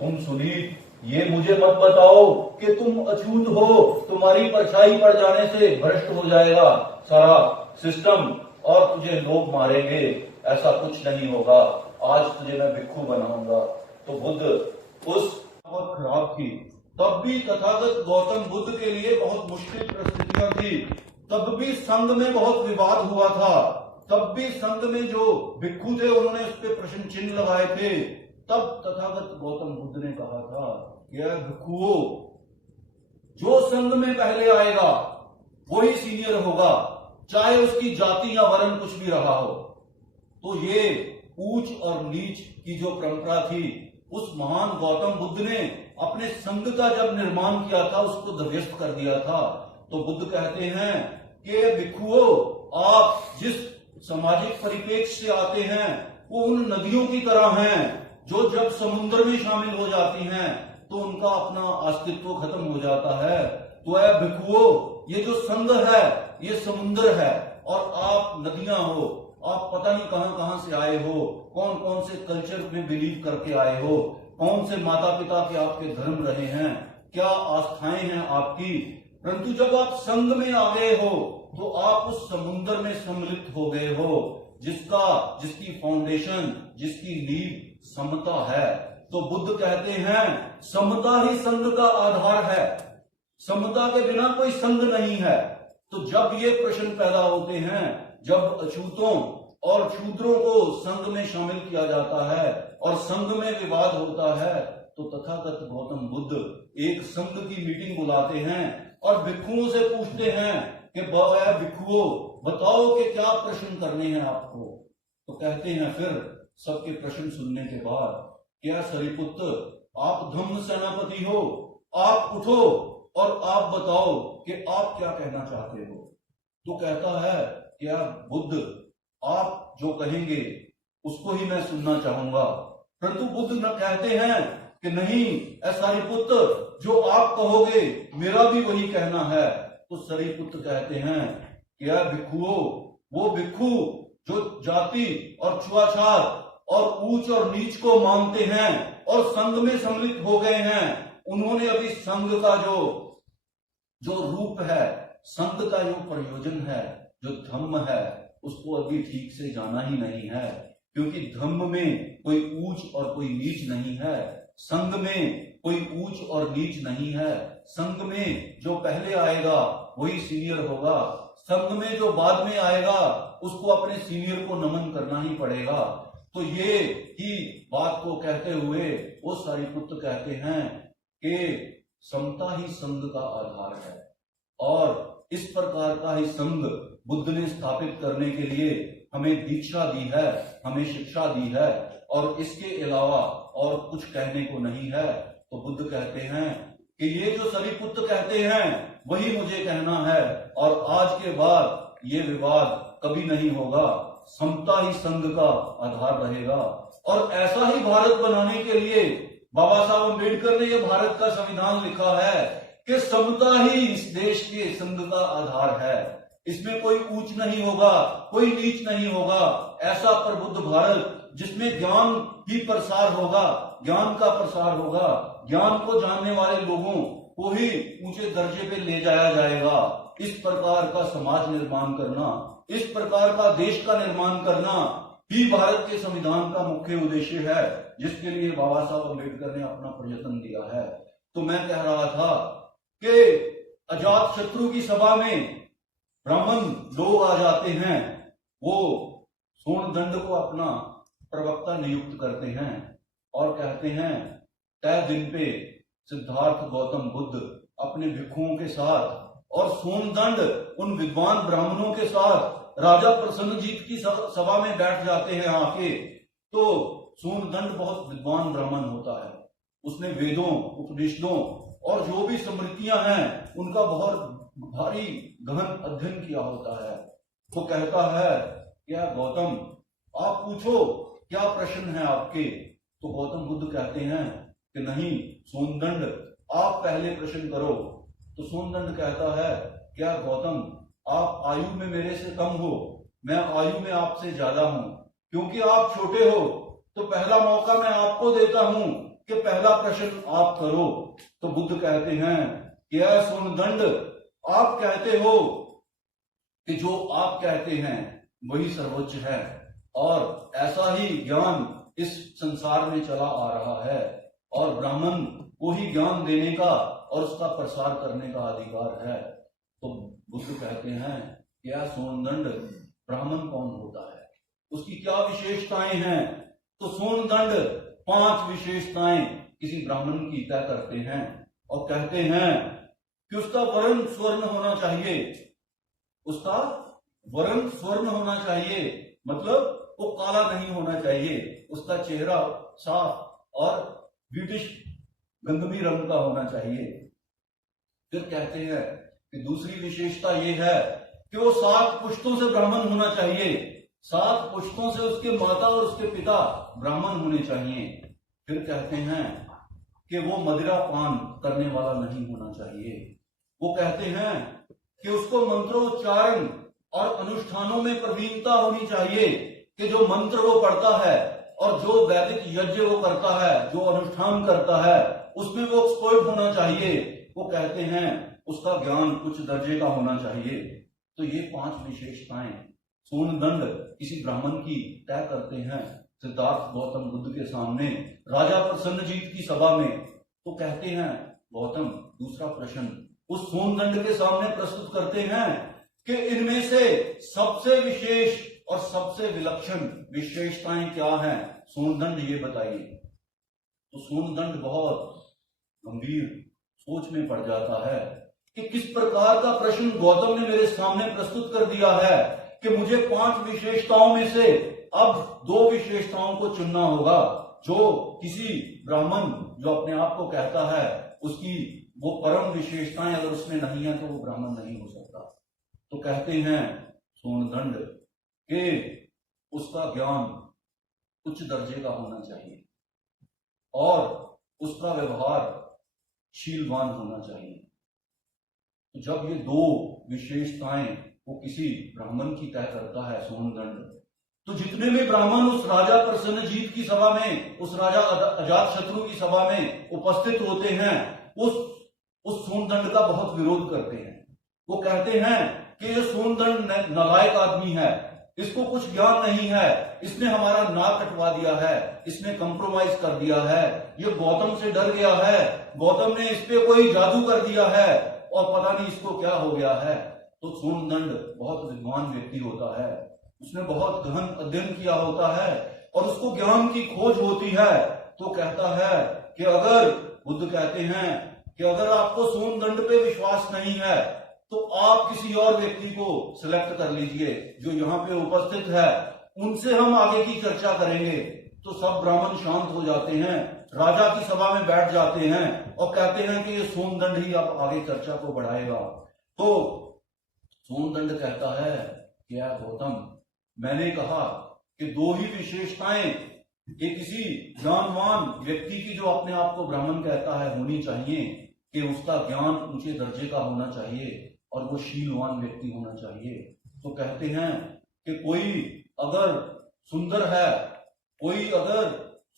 तुम सुनीत ये मुझे मत बताओ कि तुम अछूत हो, तुम्हारी परछाई पड़ जाने से भ्रष्ट हो जाएगा सारा सिस्टम और तुझे लोग मारेंगे, ऐसा कुछ नहीं होगा, आज तुझे मैं भिक्षु बनाऊंगा। तो बुद्ध उस बहुत खराब थी, तब भी तथागत गौतम बुद्ध के लिए बहुत मुश्किल परिस्थितियां थी, तब भी संघ में बहुत विवाद हुआ था, तब भी संघ में जो भिक्षु थे उन्होंने उस पर प्रश्न चिन्ह लगाए थे। तब तथागत गौतम बुद्ध ने कहा था कि भिक्षुओं, जो संघ में पहले आएगा वही सीनियर होगा, चाहे उसकी जाति या वर्ण कुछ भी रहा हो। तो ये ऊंच और नीच की जो परंपरा थी, उस महान गौतम बुद्ध ने अपने संघ का जब निर्माण किया था उसको ध्वस्त कर दिया था। तो बुद्ध कहते हैं कि भिक्षुओं, आप जिस सामाजिक परिप्रेक्ष्य से आते हैं वो उन नदियों की तरह हैं जो जब समुद्र में शामिल हो जाती हैं तो उनका अपना अस्तित्व खत्म हो जाता है। तो है भिक्षुओं, ये जो संघ है ये समुद्र है और आप नदियां हो, आप पता नहीं कहां कहां से आए हो, कौन कौन से कल्चर में बिलीव करके आए हो, कौन से माता पिता के आपके धर्म रहे हैं, क्या आस्थाएं हैं आपकी, परंतु जब आप संघ में आ गए हो तो आप उस समुद्र में सम्मिलित हो गए हो, जिसकी फाउंडेशन, जिसकी नींव समता है। तो बुद्ध कहते हैं समता ही संघ का आधार है, समता के बिना कोई संघ नहीं है। तो जब ये प्रश्न पैदा होते हैं, जब अछूतों और शूद्रों को संघ में शामिल किया जाता है और संघ में विवाद होता है, तो तथागत गौतम बुद्ध एक संघ की मीटिंग बुलाते हैं और भिक्षुओं से पूछते हैं कि भिक्षुओं बताओ कि क्या प्रश्न करने हैं आपको। तो कहते हैं फिर सबके प्रश्न सुनने के बाद, क्या सरिपुत्र आप धम्म सेनापति हो, आप उठो और आप बताओ कि आप क्या कहना चाहते हो। तो कहता है क्या बुद्ध, आप जो कहेंगे उसको ही मैं सुनना चाहूंगा। परंतु बुद्ध न कहते हैं कि नहीं सरिपुत्र, जो आप कहोगे मेरा भी वही कहना है। तो सरिपुत्र कहते हैं क्या भिक्षुओं, वो भिक्षु जो जाति और छुआछात और ऊंच और नीच को मानते हैं और संघ में सम्मिलित हो गए हैं, उन्होंने अभी संघ का जो रूप है, संघ का जो प्रयोजन है, जो धम्म है, उसको अभी ठीक से जाना ही नहीं है। क्योंकि धम्म में कोई ऊंच और कोई नीच नहीं है, संघ में कोई ऊंच और नीच नहीं है। संघ में जो पहले आएगा वही सीनियर होगा, संघ में जो बाद में आएगा उसको अपने सीनियर को नमन करना ही पड़ेगा। तो ये ही बात को कहते हुए वो सारिपुत्र कहते हैं कि समता ही संघ का आधार है, और इस प्रकार का ही संघ बुद्ध ने स्थापित करने के लिए हमें दीक्षा दी है, हमें शिक्षा दी है, और इसके अलावा और कुछ कहने को नहीं है। तो बुद्ध कहते हैं कि ये जो सरिपुत्र कहते हैं वही मुझे कहना है, और आज के बाद ये विवाद कभी नहीं होगा, समता ही संघ का आधार रहेगा। और ऐसा ही भारत बनाने के लिए बाबा साहब अम्बेडकर ने यह भारत का संविधान लिखा है कि समता ही इस देश के संघ का आधार है। इसमें कोई ऊंच नहीं होगा, कोई नीच नहीं होगा। ऐसा प्रबुद्ध भारत जिसमें ज्ञान ही प्रसार होगा, ज्ञान का प्रसार होगा, ज्ञान को जानने वाले लोगों को ही ऊंचे दर्जे पे ले जाया जाएगा। इस प्रकार का समाज निर्माण करना, इस प्रकार का देश का निर्माण करना ही भारत के संविधान का मुख्य उद्देश्य है, जिसके लिए बाबा साहब अम्बेडकर ने अपना प्रयत्न दिया है। तो मैं कह रहा था कि अजात शत्रु की सभा में ब्राह्मण लोग आ जाते हैं, वो स्वर्ण दंड को अपना प्रवक्ता नियुक्त करते हैं और कहते हैं तय दिन पे सिद्धार्थ गौतम बुद्ध अपने भिक्षुओं के साथ और स्वर्ण दंड उन विद्वान ब्राह्मणों के साथ राजा प्रसन्नजीत की सभा में बैठ जाते हैं आके। तो स्वर्ण दंड बहुत विद्वान ब्राह्मण होता है, उसने वेदों, उपनिषदों और जो भी स्मृतियां हैं उनका बहुत भारी गहन अध्ययन किया होता है। तो कहता है क्या गौतम आप पूछो क्या प्रश्न है आपके। तो गौतम बुद्ध कहते हैं कि नहीं सोनदंड आप पहले प्रश्न करो। तो सोनदंड कहता है क्या गौतम आप आयु में मेरे से कम हो, मैं आयु में आपसे ज्यादा हूं, क्योंकि आप छोटे हो तो पहला मौका मैं आपको देता हूं कि पहला प्रश्न आप करो। तो बुद्ध कहते हैं क्या सोनदंड आप कहते हो कि जो आप कहते हैं वही सर्वोच्च है, और ऐसा ही ज्ञान इस संसार में चला आ रहा है, और ब्राह्मण को ही ज्ञान देने का और उसका प्रसार करने का अधिकार है। तो बुद्ध कहते हैं क्या सोनदंड ब्राह्मण कौन होता है, उसकी क्या विशेषताएं हैं। तो सोनदंड 5 विशेषताएं किसी ब्राह्मण की तय करते हैं और कहते हैं कि उसका वर्ण स्वर्ण होना चाहिए, उसका वर्ण स्वर्ण होना चाहिए, मतलब वो काला नहीं होना चाहिए, उसका चेहरा साफ और ब्रिटिश गंधमी रंग का होना चाहिए। फिर कहते हैं कि दूसरी विशेषता ये है कि वो 7 पुश्तों से ब्राह्मण होना चाहिए, 7 पुश्तों से उसके माता और उसके पिता ब्राह्मण होने चाहिए। फिर कहते हैं कि वो मदिरा पान करने वाला नहीं होना चाहिए। वो कहते हैं कि उसको मंत्रोच्चारण और अनुष्ठानों में प्रवीणता होनी चाहिए, कि जो मंत्र वो पढ़ता है और जो वैदिक यज्ञ वो करता है, जो अनुष्ठान करता है, उसमें वो एक्सपर्ट होना चाहिए। वो कहते हैं उसका ज्ञान उच्च दर्जे का होना चाहिए। तो ये 5 विशेषताएं सोनदंड किसी ब्राह्मण की तय करते हैं सिद्धार्थ गौतम बुद्ध के सामने राजा प्रसन्नजीत की सभा में। तो कहते हैं गौतम दूसरा प्रश्न उस सोनदंड के सामने प्रस्तुत करते हैं कि इनमें से सबसे विशेष और सबसे विलक्षण विशेषताएं क्या हैं, सोनदंड ये बताइए। तो सोनदंड बहुत गंभीर सोच में पड़ जाता है कि किस प्रकार का प्रश्न गौतम ने मेरे सामने प्रस्तुत कर दिया है कि मुझे 5 विशेषताओं में से अब 2 विशेषताओं को चुनना होगा। जो किसी ब्राह्मण जो अपने आप को कहता है उसकी वो परम विशेषताएं अगर उसमें नहीं है तो वो ब्राह्मण नहीं हो सकता। तो कहते हैं सोनदंड कि उसका ज्ञान उच्च दर्जे का होना चाहिए और उसका व्यवहार शीलवान होना चाहिए। तो जब ये 2 विशेषताएं वो किसी ब्राह्मण की तय करता है सोनदंड, तो जितने भी ब्राह्मण उस राजा प्रसन्नजीत की सभा में, उस राजा अजात शत्रु की सभा में उपस्थित होते हैं, उस सोनदंड का बहुत विरोध करते हैं। वो कहते हैं कि ये सोनदंड नालायक आदमी है, इसको कुछ ज्ञान नहीं है, इसने हमारा नाक कटवा दिया है, इसने कंप्रोमाइज कर दिया है, ये गौतम से डर गया है, गौतम ने इस पे कोई जादू कर दिया है और पता नहीं इसको क्या हो गया है। तो सोनदंड बहुत विद्वान व्यक्ति होता है, उसने बहुत गहन अध्ययन किया होता है और उसको ज्ञान की खोज होती है। तो कहता है कि अगर बुद्ध कहते हैं कि अगर आपको सोनदंड पे विश्वास नहीं है तो आप किसी और व्यक्ति को सिलेक्ट कर लीजिए जो यहाँ पे उपस्थित है, उनसे हम आगे की चर्चा करेंगे। तो सब ब्राह्मण शांत हो जाते हैं, राजा की सभा में बैठ जाते हैं और कहते हैं कि ये सोनदंड ही अब आगे चर्चा को बढ़ाएगा। तो सोनदंड कहता है क्या गौतम, मैंने कहा कि 2 ही विशेषताएं एक किसी ज्ञानवान व्यक्ति की जो अपने आप को ब्राह्मण कहता है होनी चाहिए, कि उसका ज्ञान ऊंचे दर्जे का होना चाहिए और वो शीलवान व्यक्ति होना चाहिए। तो कहते हैं कि कोई अगर सुंदर है, कोई अगर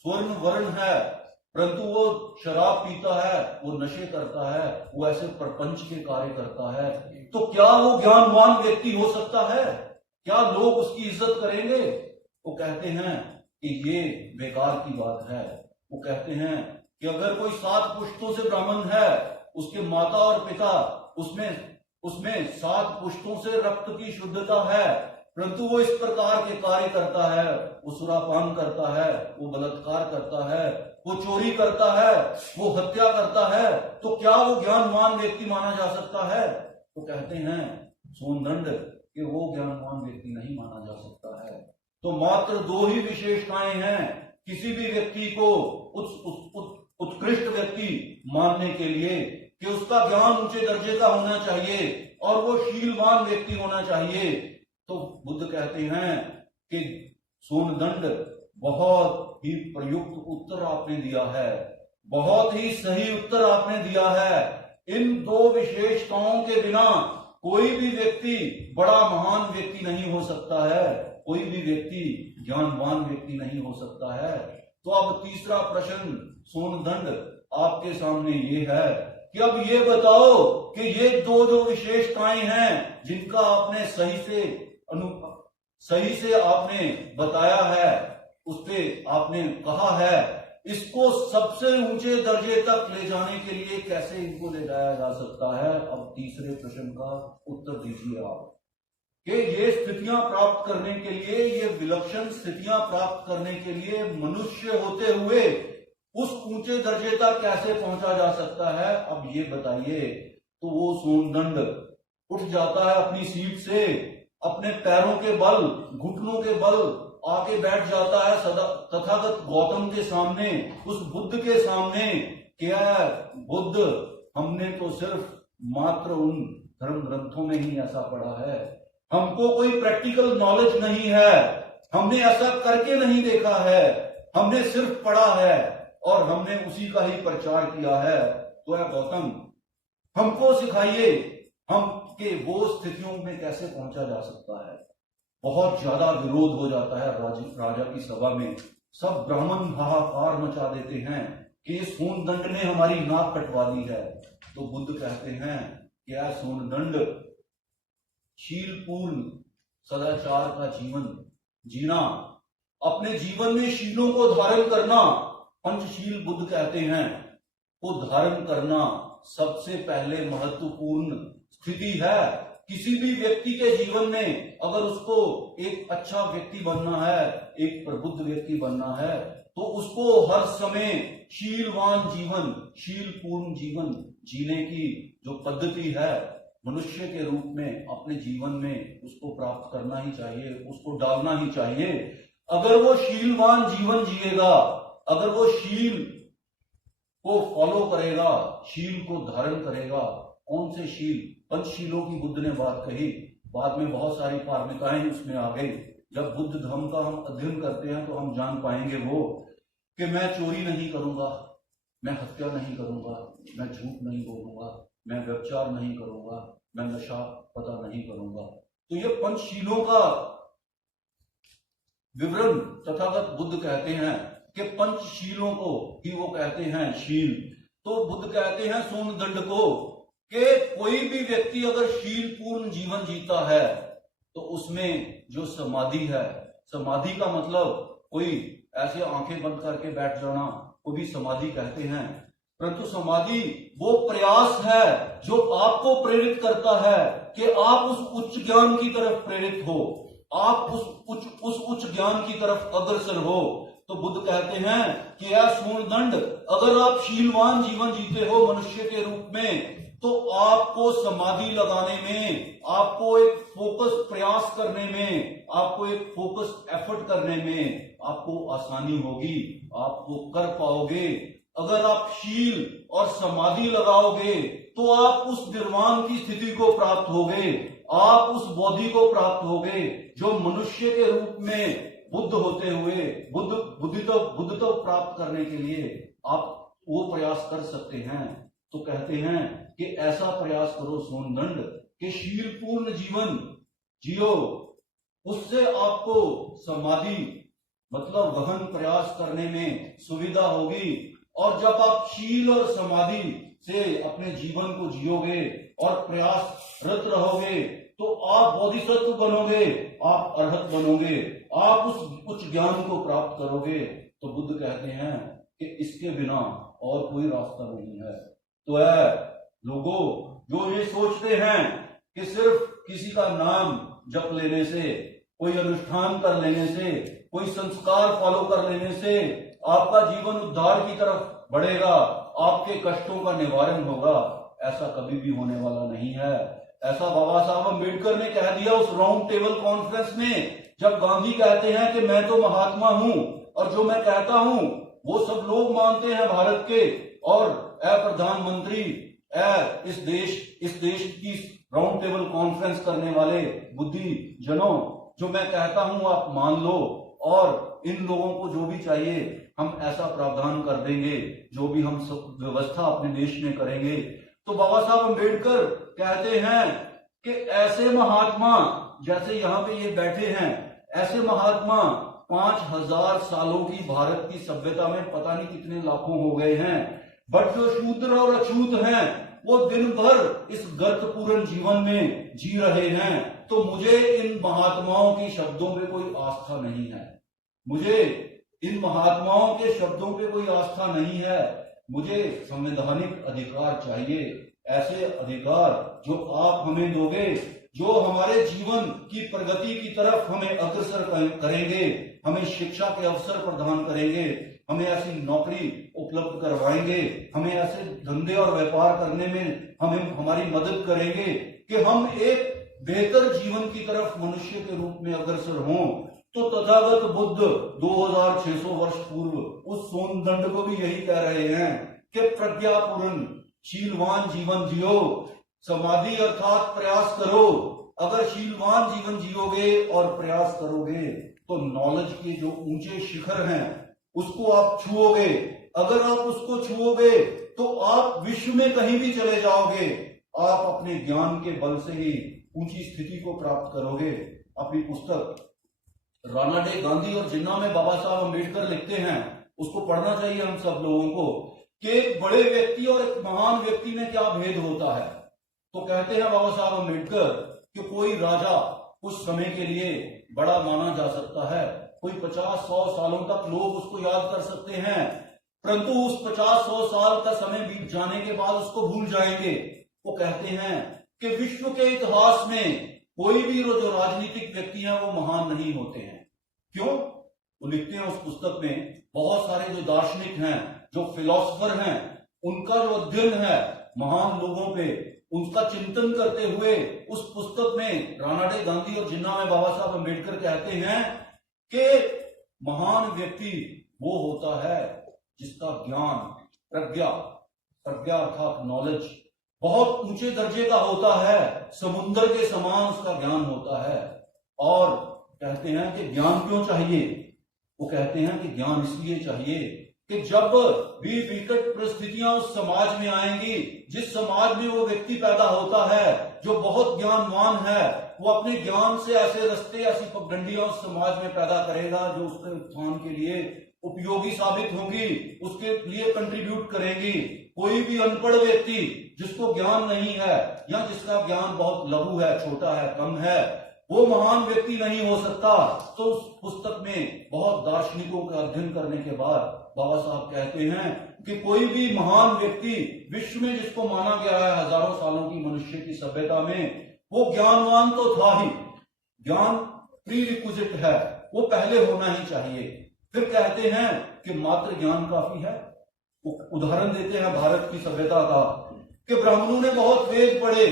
स्वर्ण वर्ण है, परंतु वो शराब पीता है, वो नशे करता है, वो ऐसे प्रपंच के कार्य करता है, तो क्या वो ज्ञानवान व्यक्ति हो सकता है? क्या लोग उसकी इज्जत करेंगे? वो कहते हैं कि ये बेकार की बात है। वो कहते हैं कि अगर कोई 7 पुश्तों से ब्राह्मण है, उसके माता और पिता, उसमें 7 पुश्तों से रक्त की शुद्धता है, परंतु वो इस प्रकार के कार्य करता है, वो सुरापान करता है, वो बलात्कार करता है, वो चोरी करता है, वो हत्या करता है, तो क्या वो ज्ञानवान व्यक्ति माना जा सकता है? तो कहते हैं सोनदंड कि वो ज्ञानवान व्यक्ति नहीं माना जा सकता है। तो मात्र 2 ही विशेषताएं हैं किसी भी व्यक्ति को उत्कृष्ट व्यक्ति मानने के लिए, कि उसका ज्ञान ऊंचे दर्जे का होना चाहिए और वो शीलवान व्यक्ति होना चाहिए। तो बुद्ध कहते हैं कि सोनदंड बहुत ही प्रयुक्त उत्तर आपने दिया है, बहुत ही सही उत्तर आपने दिया है। इन 2 विशेषताओं के बिना कोई भी व्यक्ति बड़ा महान व्यक्ति नहीं हो सकता है, कोई भी व्यक्ति ज्ञानवान व्यक्ति नहीं हो सकता है। तो अब तीसरा प्रश्न सोनदंड आपके सामने ये है कि अब ये बताओ कि ये 2 जो विशेषताएं हैं जिनका आपने सही से आपने बताया है, उस पे आपने कहा है, इसको सबसे ऊंचे दर्जे तक ले जाने के लिए कैसे इनको ले जाया जा सकता है? अब तीसरे प्रश्न का उत्तर दीजिए आप, कि ये स्थितियां प्राप्त करने के लिए, ये विलक्षण स्थितियां प्राप्त करने के लिए मनुष्य होते हुए उस ऊंचे दर्जे तक कैसे पहुंचा जा सकता है? अब ये बताइए। तो वो सोनदंड उठ जाता है अपनी सीट से, अपने पैरों के बल, घुटनों के बल आके बैठ जाता है तथागत गौतम के सामने, उस बुद्ध के सामने। क्या बुद्ध, हमने तो सिर्फ मात्र उन धर्म ग्रंथों में ही ऐसा पढ़ा है, हमको कोई प्रैक्टिकल नॉलेज नहीं है, हमने ऐसा करके नहीं देखा है, हमने सिर्फ पढ़ा है और हमने उसी का ही प्रचार किया है। तो है गौतम, हमको सिखाइए, हम के वो स्थितियों में कैसे पहुंचा जा सकता है। बहुत ज्यादा विरोध हो जाता है राजा की सभा में, सब ब्राह्मण हाहाकार मचा देते हैं कि ये सोनदंड ने हमारी नाक कटवा दी है। तो बुद्ध कहते हैं कि यह सोनदंड, शीलपूर्ण सदाचार का जीवन जीना, अपने जीवन में शीलों को धारण करना, पंचशील बुद्ध कहते हैं, वो धारण करना सबसे पहले महत्वपूर्ण स्थिति है। किसी भी व्यक्ति के जीवन में अगर उसको एक अच्छा व्यक्ति बनना है, एक प्रबुद्ध व्यक्ति बनना है, तो उसको हर समय शीलवान जीवन, शीलपूर्ण जीवन जीने की जो पद्धति है मनुष्य के रूप में अपने जीवन में उसको प्राप्त करना ही चाहिए, उसको डालना ही चाहिए। अगर वो शीलवान जीवन जिएगा, अगर वो शील को फॉलो करेगा, शील को धारण करेगा, कौन से शील? पंचशीलों की बुद्ध ने बात कही, बाद में बहुत सारी पारमिताएं उसमें आ गई। जब बुद्ध धर्म का हम अध्ययन करते हैं तो हम जान पाएंगे वो कि मैं चोरी नहीं करूंगा, मैं हत्या नहीं करूंगा, मैं झूठ नहीं बोलूंगा, मैं व्यभिचार नहीं करूंगा, मैं नशा पता नहीं करूंगा। तो ये पंचशीलों का विवरण तथागत बुद्ध कहते हैं कि पंचशीलों को ही वो कहते हैं शील। तो बुद्ध कहते हैं सोनदंड को कि कोई भी व्यक्ति अगर शीलपूर्ण जीवन जीता है तो उसमें जो समाधि है, समाधि का मतलब कोई ऐसे आंखें बंद करके बैठ जाना को भी समाधि कहते हैं, परंतु समाधि वो प्रयास है जो आपको प्रेरित करता है कि आप उस उच्च ज्ञान की तरफ प्रेरित हो, आप उस उच्च ज्ञान की तरफ अग्रसर हो। तो बुद्ध कहते हैं कि यह सोनदंड, अगर आप शीलवान जीवन जीते हो मनुष्य के रूप में, तो आपको समाधि लगाने में, आपको एक फोकस प्रयास करने में, आपको एक फोकस एफर्ट करने में आपको आसानी होगी, आपको कर पाओगे। अगर आप शील और समाधि लगाओगे तो आप उस निर्वाण की स्थिति को प्राप्त होगे, आप उस बोधि को प्राप्त होगे जो मनुष्य के रूप में बुद्ध होते हुए बुद्धित्व प्राप्त करने के लिए आप वो प्रयास कर सकते हैं। तो कहते हैं कि ऐसा प्रयास करो सोनदंड कि शीलपूर्ण जीवन जियो, उससे आपको समाधि मतलब गहन प्रयास करने में सुविधा होगी। और जब आप शील और समाधि से अपने जीवन को जियोगे और प्रयासरत रहोगे तो आप बोधिसत्व बनोगे, आप अरहत बनोगे, आप उस उच्च ज्ञान को प्राप्त करोगे। तो बुद्ध कहते हैं कि इसके बिना और कोई रास्ता नहीं है। तो है लोगों जो ये सोचते हैं कि सिर्फ किसी का नाम जप लेने से, कोई अनुष्ठान कर लेने से, कोई संस्कार फॉलो कर लेने से आपका जीवन उद्धार की तरफ बढ़ेगा, आपके कष्टों का निवारण होगा, ऐसा कभी भी होने वाला नहीं है। ऐसा बाबा साहब अम्बेडकर ने कह दिया उस राउंड टेबल कॉन्फ्रेंस में, जब गांधी कहते हैं कि मैं तो महात्मा हूं और जो मैं कहता हूं वो सब लोग मानते हैं भारत के, और प्रधानमंत्री इस देश की राउंड टेबल कॉन्फ्रेंस करने वाले बुद्धि जनों, जो मैं कहता हूं आप मान लो, और इन लोगों को जो भी चाहिए हम ऐसा प्रावधान कर देंगे, जो भी हम सब व्यवस्था अपने देश में करेंगे। तो बाबा साहब अम्बेडकर कहते हैं कि ऐसे महात्मा जैसे यहाँ पे ये बैठे हैं, ऐसे महात्मा 5000 सालों की भारत की सभ्यता में पता नहीं कितने लाखों हो गए हैं, बट जो शूद्र और अछूत हैं वो दिन भर इस गर्तपूर्ण जीवन में जी रहे हैं। तो मुझे इन महात्माओं की शब्दों पे कोई आस्था नहीं है, मुझे इन महात्माओं के शब्दों पे कोई आस्था नहीं है। मुझे संवैधानिक अधिकार चाहिए, ऐसे अधिकार जो आप हमें दोगे, जो हमारे जीवन की प्रगति की तरफ हमें अग्रसर करेंगे, हमें शिक्षा के अवसर प्रदान करेंगे, हमें ऐसी नौकरी उपलब्ध करवाएंगे, हमें ऐसे धंधे और व्यापार करने में हमें हमारी मदद करेंगे कि हम एक बेहतर जीवन की तरफ मनुष्य के रूप में अग्रसर हों। तो तथागत बुद्ध 2600 वर्ष पूर्व उस सोनदंड को भी यही कह रहे हैं कि प्रज्ञापूर्ण शीलवान जीवन जियो, समाधि अर्थात प्रयास करो। अगर शीलवान जीवन जियोगे और प्रयास करोगे तो नॉलेज के जो ऊंचे शिखर हैं उसको आप छुओगे। अगर आप उसको छुओगे तो आप विश्व में कहीं भी चले जाओगे, आप अपने ज्ञान के बल से ही ऊंची स्थिति को प्राप्त करोगे। अपनी पुस्तक राणा डे गांधी और जिन्ना में बाबा साहब अम्बेडकर लिखते हैं, उसको पढ़ना चाहिए हम सब लोगों को, कि एक बड़े व्यक्ति और एक महान व्यक्ति में क्या भेद होता है। तो कहते हैं बाबा साहब अम्बेडकर कि कोई राजा कुछ समय के लिए बड़ा माना जा सकता है, कोई 50-100 सालों तक लोग उसको याद कर सकते हैं, परंतु उस 50-100 साल का समय बीत जाने के बाद उसको भूल जाएंगे। वो कहते हैं कि विश्व के इतिहास में कोई भी जो राजनीतिक व्यक्ति है वो महान नहीं होते हैं। क्यों? वो लिखते हैं उस पुस्तक में, बहुत सारे जो दार्शनिक हैं, जो फिलोसफर हैं, उनका जो अध्ययन है महान लोगों पे, उनका चिंतन करते हुए उस पुस्तक में राणा डे गांधी और जिन्ना में बाबा साहब अम्बेडकर कहते हैं कि महान व्यक्ति वो होता है जिसका ज्ञान, प्रज्ञा अर्थात नॉलेज बहुत ऊंचे दर्जे का होता है, समुद्र के समान उसका ज्ञान होता है। और कहते हैं कि ज्ञान क्यों चाहिए? वो कहते हैं कि ज्ञान इसलिए चाहिए कि जब भी विकट परिस्थितियां उस समाज में आएंगी, जिस समाज में वो व्यक्ति पैदा होता है जो बहुत ज्ञानवान है, वो अपने ज्ञान से ऐसे रास्ते, ऐसी पगडंडियां उस समाज में पैदा करेगा जो उसके उत्थान के लिए उपयोगी साबित होंगी, उसके लिए कंट्रीब्यूट करेंगी। कोई भी अनपढ़ व्यक्ति जिसको ज्ञान नहीं है या जिसका ज्ञान बहुत लघु है, छोटा है, कम है, वो महान व्यक्ति नहीं हो सकता। तो उस पुस्तक में बहुत दार्शनिकों का अध्ययन करने के बाद बाबा साहब कहते हैं कि कोई भी महान व्यक्ति विश्व में जिसको माना गया है हजारों सालों की मनुष्य की सभ्यता में, वो ज्ञानवान तो था ही, ज्ञान प्रीरिक्विजिट है, वो पहले होना ही चाहिए। फिर कहते हैं कि मात्र ज्ञान काफी है। उदाहरण देते हैं भारत की सभ्यता का कि ब्राह्मणों ने बहुत वेद पढ़े,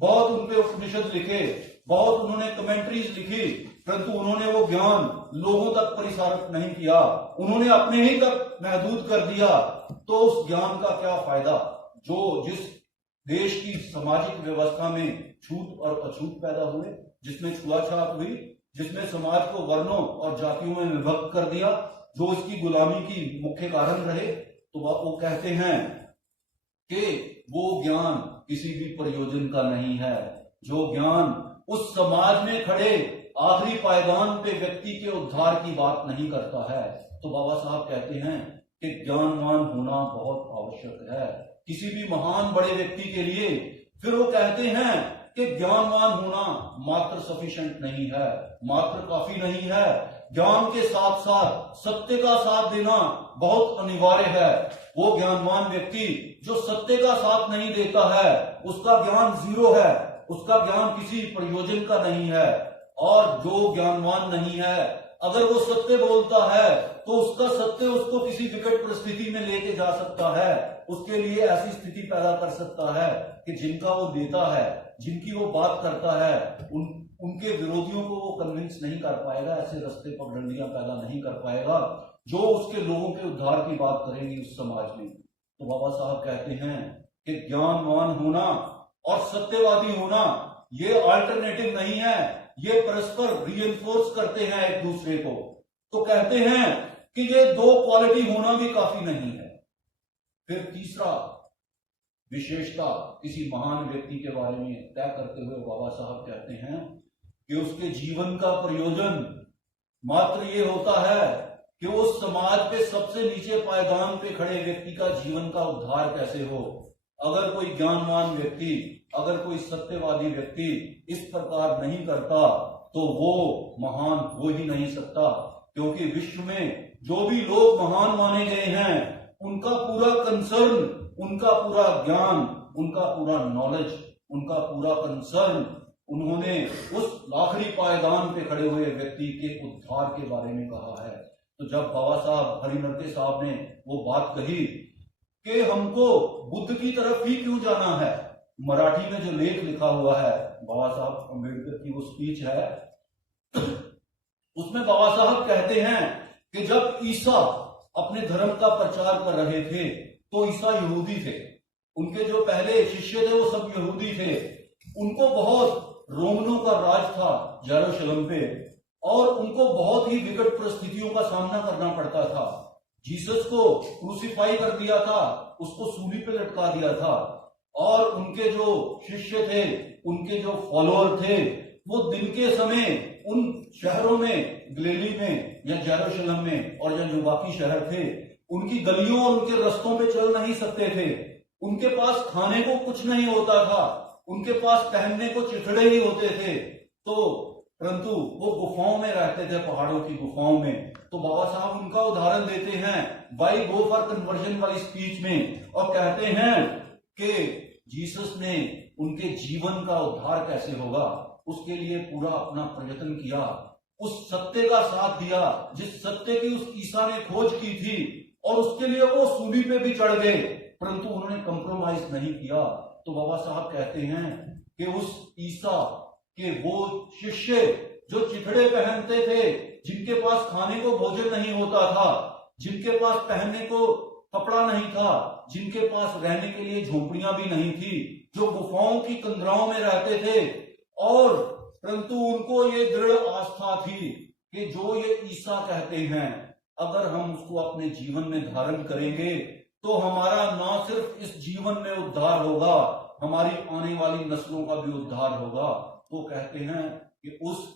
बहुत उनपे उपनिषद लिखे, बहुत उन्होंने कमेंट्रीज लिखी, परंतु उन्होंने वो ज्ञान लोगों तक परिसारित नहीं किया, उन्होंने अपने ही तक महदूद कर दिया। तो उस ज्ञान का क्या फायदा? जो जिस देश की सामाजिक व्यवस्था में छूत और अछूत पैदा हुए, जिसमें छुआछात हुई, जिसमें समाज को वर्णों और जातियों में विभक्त कर दिया, जो इसकी गुलामी की मुख्य कारण रहे, तो वो कहते हैं कि वो ज्ञान किसी भी प्रयोजन का नहीं है। जो ज्ञान उस समाज में खड़े आखिरी पायदान पे व्यक्ति के उद्धार की बात नहीं करता है। तो बाबा साहब कहते हैं कि ज्ञानवान होना बहुत आवश्यक है किसी भी महान बड़े व्यक्ति के लिए। फिर वो कहते हैं कि ज्ञानवान होना मात्र सफिशिएंट नहीं है, मात्र काफी नहीं है। ज्ञान के साथ साथ सत्य का साथ देना बहुत अनिवार्य है। वो ज्ञानवान व्यक्ति जो सत्य का साथ नहीं देता है उसका ज्ञान जीरो है, उसका ज्ञान किसी प्रयोजन का नहीं है। और जो ज्ञानवान नहीं है अगर वो सत्य बोलता है तो उसका सत्य उसको किसी विकट परिस्थिति में लेके जा सकता है, उसके लिए ऐसी स्थिति पैदा कर सकता है कि जिनका वो नेता है, जिनकी वो बात करता है, उनके विरोधियों को वो कन्विंस नहीं कर पाएगा, ऐसे रास्ते पगडंडियां पैदा नहीं कर पाएगा जो उसके लोगों के उद्धार की बात करेंगी उस समाज में। तो बाबा साहब कहते हैं कि ज्ञानवान होना और सत्यवादी होना ये अल्टरनेटिव नहीं है, ये परस्पर रीइंफोर्स करते हैं एक दूसरे को। तो कहते हैं कि ये दो क्वालिटी होना भी काफी नहीं है। फिर तीसरा विशेषता किसी महान व्यक्ति के बारे में तय करते हुए बाबा साहब कहते हैं कि उसके जीवन का प्रयोजन मात्र ये होता है कि उस समाज पे सबसे नीचे पायदान पे खड़े व्यक्ति का जीवन का उद्धार कैसे हो। अगर कोई ज्ञानवान व्यक्ति, अगर कोई सत्यवादी व्यक्ति इस प्रकार नहीं करता तो वो महान हो ही नहीं सकता। क्योंकि विश्व में जो भी लोग महान माने गए हैं उनका पूरा कंसर्न, उनका पूरा ज्ञान, उनका पूरा नॉलेज, उनका पूरा कंसर्न उन्होंने उस आखिरी पायदान पे खड़े हुए व्यक्ति के उद्धार के बारे में कहा है। तो जब बाबा साहब हरिनरके साहब ने वो बात कही कि हमको बुद्ध की तरफ ही क्यों जाना है, मराठी में जो लेख लिखा हुआ है बाबा साहब अम्बेडकर की वो स्पीच है, उसमें बाबा साहब कहते हैं कि जब ईसा अपने धर्म का प्रचार कर रहे थे तो ईसा यहूदी थे, उनके जो पहले शिष्य थे वो सब यहूदी थे, उनको बहुत रोमनों का राज था यरूशलेम पे और उनको बहुत ही विकट परिस्थितियों का सामना करना पड़ता था। जीसस को क्रूसीफाई कर दिया था, उसको सूली पे लटका दिया था और उनके जो शिष्य थे, उनके जो फॉलोअर थे, वो दिन के समय उन शहरों में, गलीली में या यरूशलेम में और जो बाकी शहर थे, उनकी गलियों और उनके रास्तों पे चल नहीं सकते थे। उनके पास खाने को कुछ नहीं होता था, उनके पास पहनने को चिथड़े ही होते थे। तो परंतु वो गुफाओं में रहते थे, पहाड़ों की गुफाओं में। तो बाबा साहब उनका उदाहरण देते हैं वाई गो फॉर कन्वर्जन वाली स्पीच में और कहते हैं कि जीसस ने उनके जीवन का उद्धार कैसे होगा उसके लिए पूरा अपना प्रयत्न किया, उस सत्य का साथ दिया जिस सत्य की उस ईसा ने खोज की थी और उसके लिए वो सूली पे भी चढ़ गए, परंतु उन्होंने कंप्रोमाइज नहीं किया। तो बाबा साहब कहते हैं कि उस ईसा के वो शिष्य जो चिथड़े पहनते थे, जिनके पास खाने को भोजन नहीं होता था, जिनके पास पहनने को कपड़ा नहीं था, जिनके पास रहने के लिए झोपड़ियां भी नहीं थी, जो गुफाओं की कंदराओं में रहते थे, और परंतु उनको ये दृढ़ आस्था थी कि जो ये ईसा कहते हैं अगर हम उसको अपने जीवन में धारण करेंगे तो हमारा न सिर्फ इस जीवन में उद्धार होगा, हमारी आने वाली नस्लों का भी उद्धार होगा। तो कहते हैं कि उस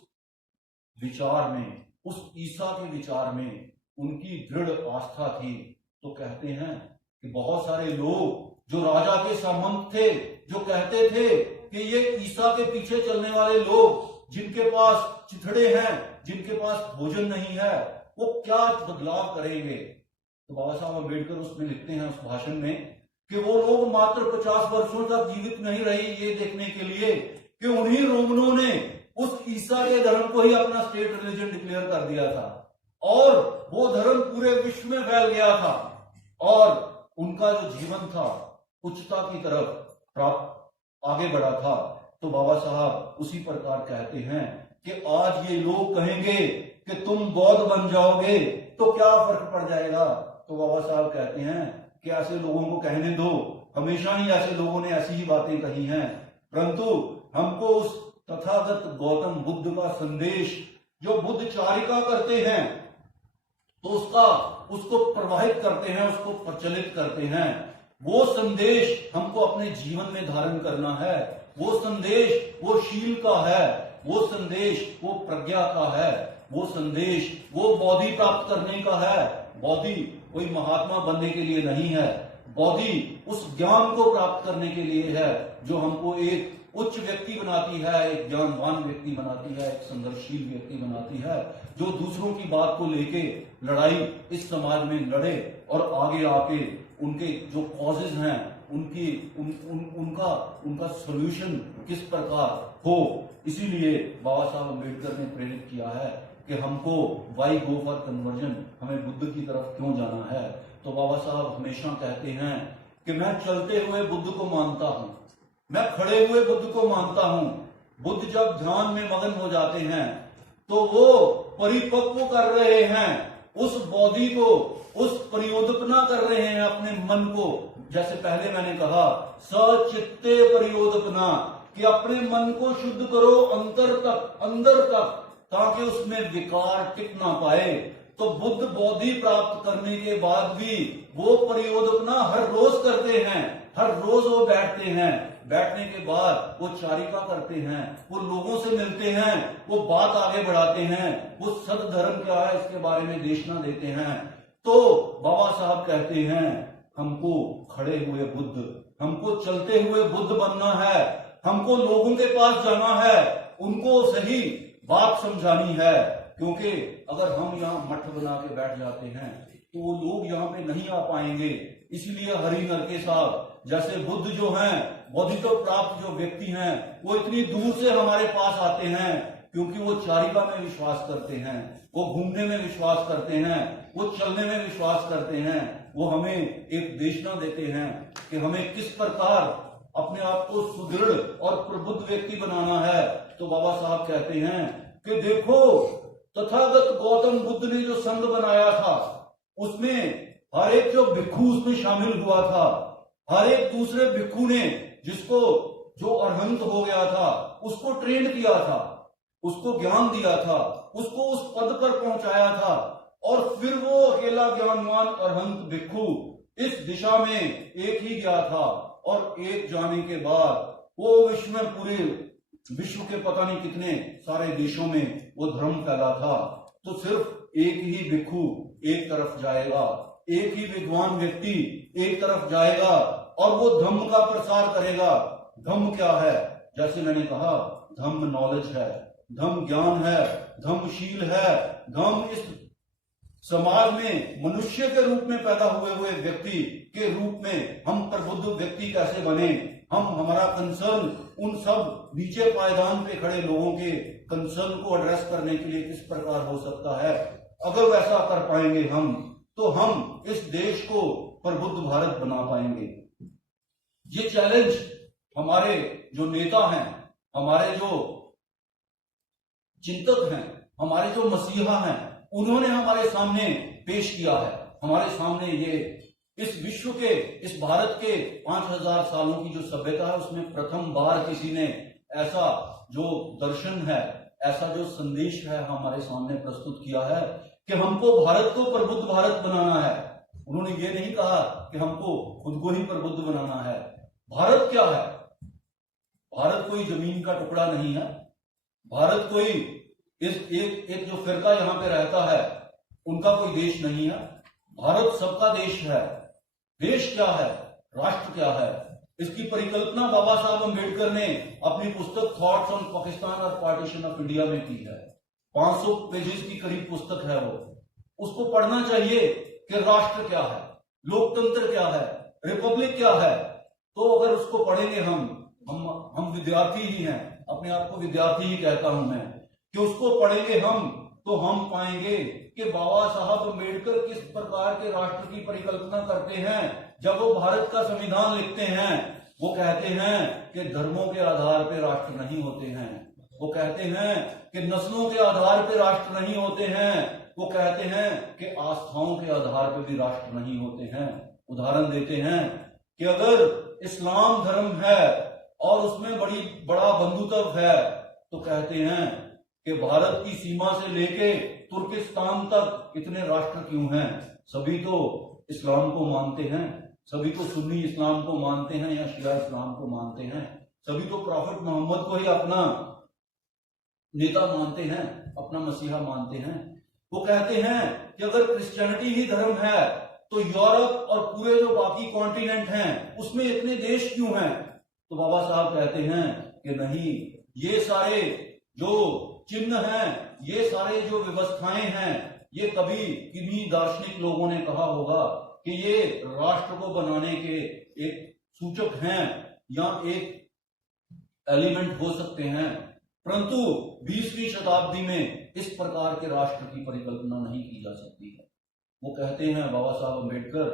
विचार में, उस ईसा के विचार में उनकी दृढ़ आस्था थी। तो कहते हैं कि बहुत सारे लोग जो राजा के सामंत थे, जो कहते थे कि ये ईसा के पीछे चलने वाले लोग जिनके पास चिथड़े हैं, जिनके पास भोजन नहीं है, वो क्या बदलाव करेंगे। तो बाबा साहब अम्बेडकर उसमें लिखते हैं उस भाषण में कि वो लोग मात्र 50 वर्षों तक जीवित नहीं रहे ये देखने के लिए कि उन्हीं रोमनों ने उस ईसा के धर्म को ही अपना स्टेट रिलीजन डिक्लेयर कर दिया था और वो धर्म पूरे विश्व में फैल गया था और उनका जो जीवन था उच्चता की तरफ प्राप्त आगे बढ़ा था। तो बाबा साहब उसी प्रकार कहते हैं कि आज ये लोग कहेंगे कि तुम बौद्ध बन जाओगे तो क्या फर्क पड़ जाएगा। तो बाबा साहब कहते हैं कि ऐसे लोगों को कहने दो, हमेशा ही ऐसे लोगों ने ऐसी ही बातें कही हैं, परंतु हमको उस तथागत गौतम बुद्ध का संदेश जो बुद्ध चारिका करते हैं तो उसको प्रवाहित करते हैं, उसको प्रचलित करते हैं, वो संदेश हमको अपने जीवन में धारण करना है। वो संदेश वो शील का है, वो संदेश वो प्रज्ञा का है, वो संदेश वो बोधि प्राप्त करने का है। बोधि कोई महात्मा बनने के लिए नहीं है, बोधि उस ज्ञान को प्राप्त करने के लिए है जो हमको एक उच्च व्यक्ति बनाती है, एक ज्ञानवान व्यक्ति बनाती है, एक संघर्षशील व्यक्ति बनाती है, जो दूसरों की बात को लेके लड़ाई इस समाज में लड़े और आगे आके उनके जो कॉजेज हैं उनकी उनका सोल्यूशन किस प्रकार हो। इसीलिए बाबा साहब अम्बेडकर ने प्रेरित किया है कि हमको वाई गो फॉर कन्वर्जन, हमें बुद्ध की तरफ क्यों जाना है। तो बाबा साहब हमेशा कहते हैं कि मैं चलते हुए बुद्ध को मानता हूं, मैं खड़े हुए बुद्ध को मानता हूं। बुद्ध जब ध्यान में मगन हो जाते हैं तो वो परिपक्व कर रहे हैं उस बोधि को, उस परियोदपना कर रहे हैं अपने मन को। जैसे पहले मैंने कहा सचित्ते परियोदपना, कि अपने मन को शुद्ध करो अंदर तक ताकि उसमें विकार टिक ना पाए। तो बुद्ध बोधि प्राप्त करने के बाद भी वो परियोदपना हर रोज करते हैं, हर रोज वो बैठते हैं, बैठने के बाद वो चारिका करते हैं, वो लोगों से मिलते हैं, वो बात आगे बढ़ाते हैं, वो सत धर्म क्या है इसके बारे में देशना देते हैं। तो बाबा साहब कहते हैं हमको खड़े हुए बुद्ध, हमको चलते हुए बुद्ध बनना है, हमको लोगों के पास जाना है, उनको सही बात समझानी है। क्योंकि अगर हम यहाँ मठ बना के बैठ जाते हैं तो वो लोग यहाँ पे नहीं आ पाएंगे। इसलिए हरि नरके साहब जैसे बुद्ध जो हैं, बोधित्व प्राप्त जो व्यक्ति हैं, वो इतनी दूर से हमारे पास आते हैं क्योंकि वो चारिका में विश्वास करते हैं, वो घूमने में विश्वास करते हैं, वो चलने में विश्वास करते हैं। वो हमें एक देशना देते हैं कि हमें किस प्रकार अपने आप को सुदृढ़ और प्रबुद्ध व्यक्ति बनाना है। तो बाबा साहब कहते हैं कि देखो तथागत गौतम बुद्ध ने जो संघ बनाया था उसमें हर एक जो भिक्खु उसमें शामिल हुआ था, हर एक दूसरे भिक्खु ने जिसको जो अरहंत हो गया था उसको ट्रेन किया था, उसको ज्ञान दिया था, उसको उस पद पर पहुंचाया था। और फिर वो अकेला ज्ञानवान अरहंत भिक्खु इस दिशा में एक ही गया था और एक जाने के बाद वो विश्व में पूरे विश्व के पता नहीं कितने सारे देशों में वो धर्म फैला था। तो सिर्फ एक ही भिक्खु एक तरफ जाएगा, एक ही विद्वान व्यक्ति एक तरफ जाएगा और वो धम्म का प्रसार करेगा। धम्म क्या है? जैसे मैंने कहा धम्म नॉलेज है, धम्म ज्ञान है, धम्म शील है। धम्म इस समाज में मनुष्य के रूप में पैदा हुए व्यक्ति के रूप में हम प्रबुद्ध व्यक्ति कैसे बने। हमारा कंसर्न उन सब नीचे पायदान पे खड़े लोगों के कंसर्न को एड्रेस करने के लिए किस प्रकार हो सकता है। अगर वैसा कर पाएंगे हम तो हम इस देश को प्रबुद्ध भारत बना पाएंगे। ये चैलेंज हमारे जो नेता हैं, हमारे जो चिंतक हैं, हमारे जो मसीहा हैं, उन्होंने हमारे सामने पेश किया है। हमारे सामने ये इस विश्व के, इस भारत के 5000 सालों की जो सभ्यता है उसमें प्रथम बार किसी ने ऐसा जो दर्शन है, ऐसा जो संदेश है हमारे सामने प्रस्तुत किया है कि हमको भारत को प्रबुद्ध भारत बनाना है। उन्होंने ये नहीं कहा कि हमको खुद को ही प्रबुद्ध बनाना है। भारत क्या है? भारत कोई जमीन का टुकड़ा नहीं है। भारत कोई एक जो फिरका यहां पे रहता है उनका कोई देश नहीं है। भारत सबका देश है। देश क्या है? राष्ट्र क्या है? इसकी परिकल्पना बाबा साहब अम्बेडकर ने अपनी पुस्तक थॉट्स ऑन पाकिस्तान और पार्टीशन ऑफ इंडिया में की है। 500 पेजेस की करीब पुस्तक है वो। उसको पढ़ना चाहिए कि राष्ट्र क्या है, लोकतंत्र क्या है, रिपब्लिक क्या है। तो अगर उसको पढ़ेंगे हम विद्यार्थी ही हैं, अपने आप को विद्यार्थी ही कहता हूं मैं, कि उसको पढ़ेंगे हम तो हम पाएंगे कि बाबा साहब अम्बेडकर किस प्रकार के राष्ट्र की परिकल्पना करते हैं। जब वो भारत का संविधान लिखते हैं वो कहते हैं कि धर्मों के आधार पर राष्ट्र नहीं होते हैं, वो कहते हैं कि नस्लों के आधार पर राष्ट्र नहीं होते हैं, वो कहते हैं कि आस्थाओं के आधार पर भी राष्ट्र नहीं होते हैं। उदाहरण देते हैं कि अगर इस्लाम धर्म है और उसमें बड़ा बंधुत्व है तो कहते हैं कि भारत की सीमा से लेके तुर्किस्तान तक इतने राष्ट्र क्यों हैं? सभी तो इस्लाम को मानते हैं, सभी तो सुन्नी इस्लाम को मानते हैं या शिया इस्लाम को मानते हैं, सभी तो प्रॉफिट मोहम्मद को ही अपना नेता मानते हैं, अपना मसीहा मानते हैं। वो कहते हैं कि अगर क्रिश्चियनिटी ही धर्म है तो यूरोप और पूरे जो बाकी कॉन्टिनेंट हैं उसमें इतने देश क्यों हैं? तो बाबा साहब कहते हैं कि नहीं, ये सारे जो चिन्ह हैं, ये सारे जो व्यवस्थाएं हैं, ये कभी किन्हीं दार्शनिक लोगों ने कहा होगा कि ये राष्ट्र को बनाने के एक सूचक हैं या एक एलिमेंट हो सकते हैं, परंतु 20वीं शताब्दी में इस प्रकार के राष्ट्र की परिकल्पना नहीं की जा सकती है। वो कहते हैं बाबा साहब अम्बेडकर,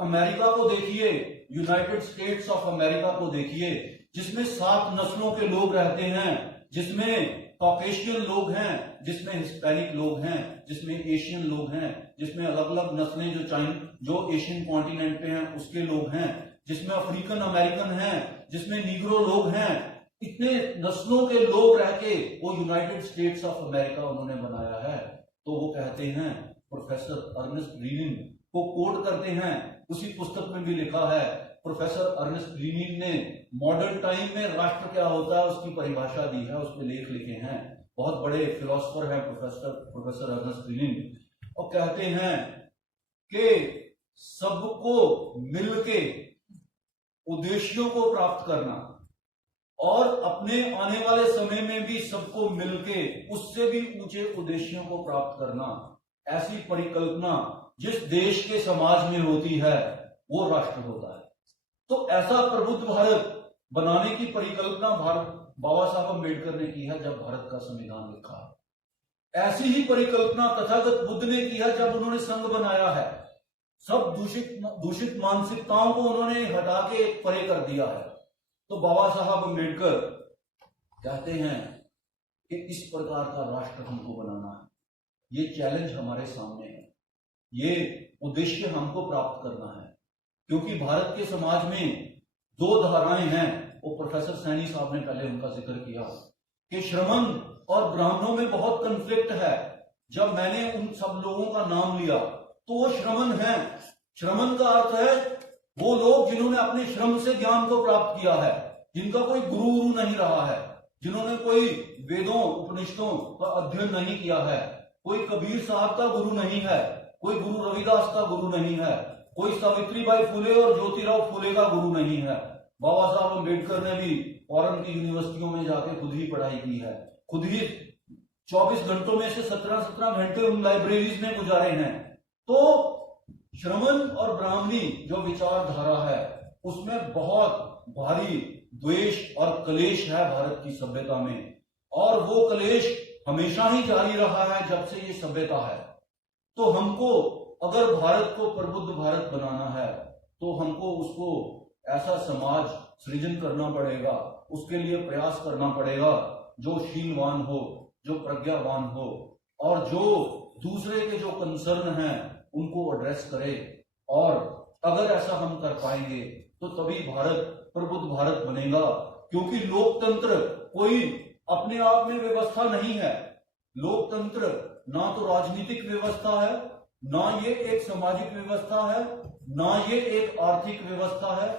अमेरिका को देखिए, यूनाइटेड स्टेट्स ऑफ अमेरिका को देखिए, जिसमें 7 नस्लों के लोग रहते हैं, जिसमें कॉकेशियन लोग हैं, जिसमें हिस्पैनिक लोग हैं, जिसमें एशियन लोग हैं, जिसमें अलग अलग नस्लें जो एशियन कॉन्टिनेंट पे हैं उसके लोग हैं, जिसमें अफ्रीकन अमेरिकन हैं, जिसमें नीग्रो लोग हैं। इतने नस्लों के लोग रह के वो यूनाइटेड स्टेट्स ऑफ अमेरिका उन्होंने बनाया है। तो वो कहते हैं, प्रोफेसर अर्नेस्ट लीनिन को कोट करते हैं, उसी पुस्तक में भी लिखा है, प्रोफेसर अर्नेस्ट लीनिन ने मॉडर्न टाइम में राष्ट्र क्या होता है उसकी परिभाषा दी है, उस पर लेख लिखे हैं। बहुत बड़े फिलोसोफर हैं प्रोफेसर अर्नेस्ट लीनिन, और कहते हैं कि सबको मिलके उद्देश्यों को प्राप्त करना और अपने आने वाले समय में भी सबको मिलके उससे भी ऊंचे उद्देश्यों को प्राप्त करना, ऐसी परिकल्पना जिस देश के समाज में होती है वो राष्ट्र होता है। तो ऐसा प्रबुद्ध भारत बनाने की परिकल्पना बाबा साहब अम्बेडकर ने की है जब भारत का संविधान लिखा है। ऐसी ही परिकल्पना तथागत बुद्ध ने की है जब उन्होंने संघ बनाया है। सब दूषित मानसिकताओं को उन्होंने हटा के परे कर दिया है। तो बाबा साहब अम्बेडकर कहते हैं कि इस प्रकार का राष्ट्र हमको बनाना है, ये चैलेंज हमारे सामने है, ये उद्देश्य हमको प्राप्त करना है। क्योंकि भारत के समाज में 2 धाराएं हैं, वो प्रोफेसर सैनी साहब ने पहले उनका जिक्र किया कि श्रमण और ब्राह्मणों में बहुत कन्फ्लिक्ट है। जब मैंने उन सब लोगों का नाम लिया तो वो श्रमण हैं। श्रमण का अर्थ है वो लोग जिन्होंने अपने श्रम से ज्ञान को प्राप्त किया है, जिनका कोई गुरु नहीं रहा है, जिन्होंने कोई वेदों उपनिषदों का अध्ययन नहीं किया है, कोई कबीर साहब का गुरु नहीं है, कोई गुरु रविदास का गुरु नहीं है, कोई सावित्रीबाई फुले और ज्योतिराव फुले का गुरु नहीं है। बाबा साहब अम्बेडकर ने भी फॉरेन की यूनिवर्सिटियों में जाके खुद ही पढ़ाई की है, खुद ही 24 घंटों में से 17 घंटे उन लाइब्रेरीज में गुजारे हैं। तो श्रमण और ब्राह्मणी जो विचारधारा है उसमें बहुत भारी द्वेष और कलेश है भारत की सभ्यता में, और वो कलेश हमेशा ही जारी रहा है जब से ये सभ्यता है। तो हमको अगर भारत को प्रबुद्ध भारत बनाना है तो हमको उसको ऐसा समाज सृजन करना पड़ेगा, उसके लिए प्रयास करना पड़ेगा जो शीलवान हो, जो प्रज्ञावान हो और जो दूसरे के जो कंसर्न हैं उनको एड्रेस करे। और अगर ऐसा हम कर पाएंगे तो तभी भारत प्रबुद्ध भारत बनेगा। क्योंकि लोकतंत्र कोई अपने आप में व्यवस्था नहीं है। लोकतंत्र ना तो राजनीतिक व्यवस्था है, ना ये एक सामाजिक व्यवस्था है, ना ये एक आर्थिक व्यवस्था है,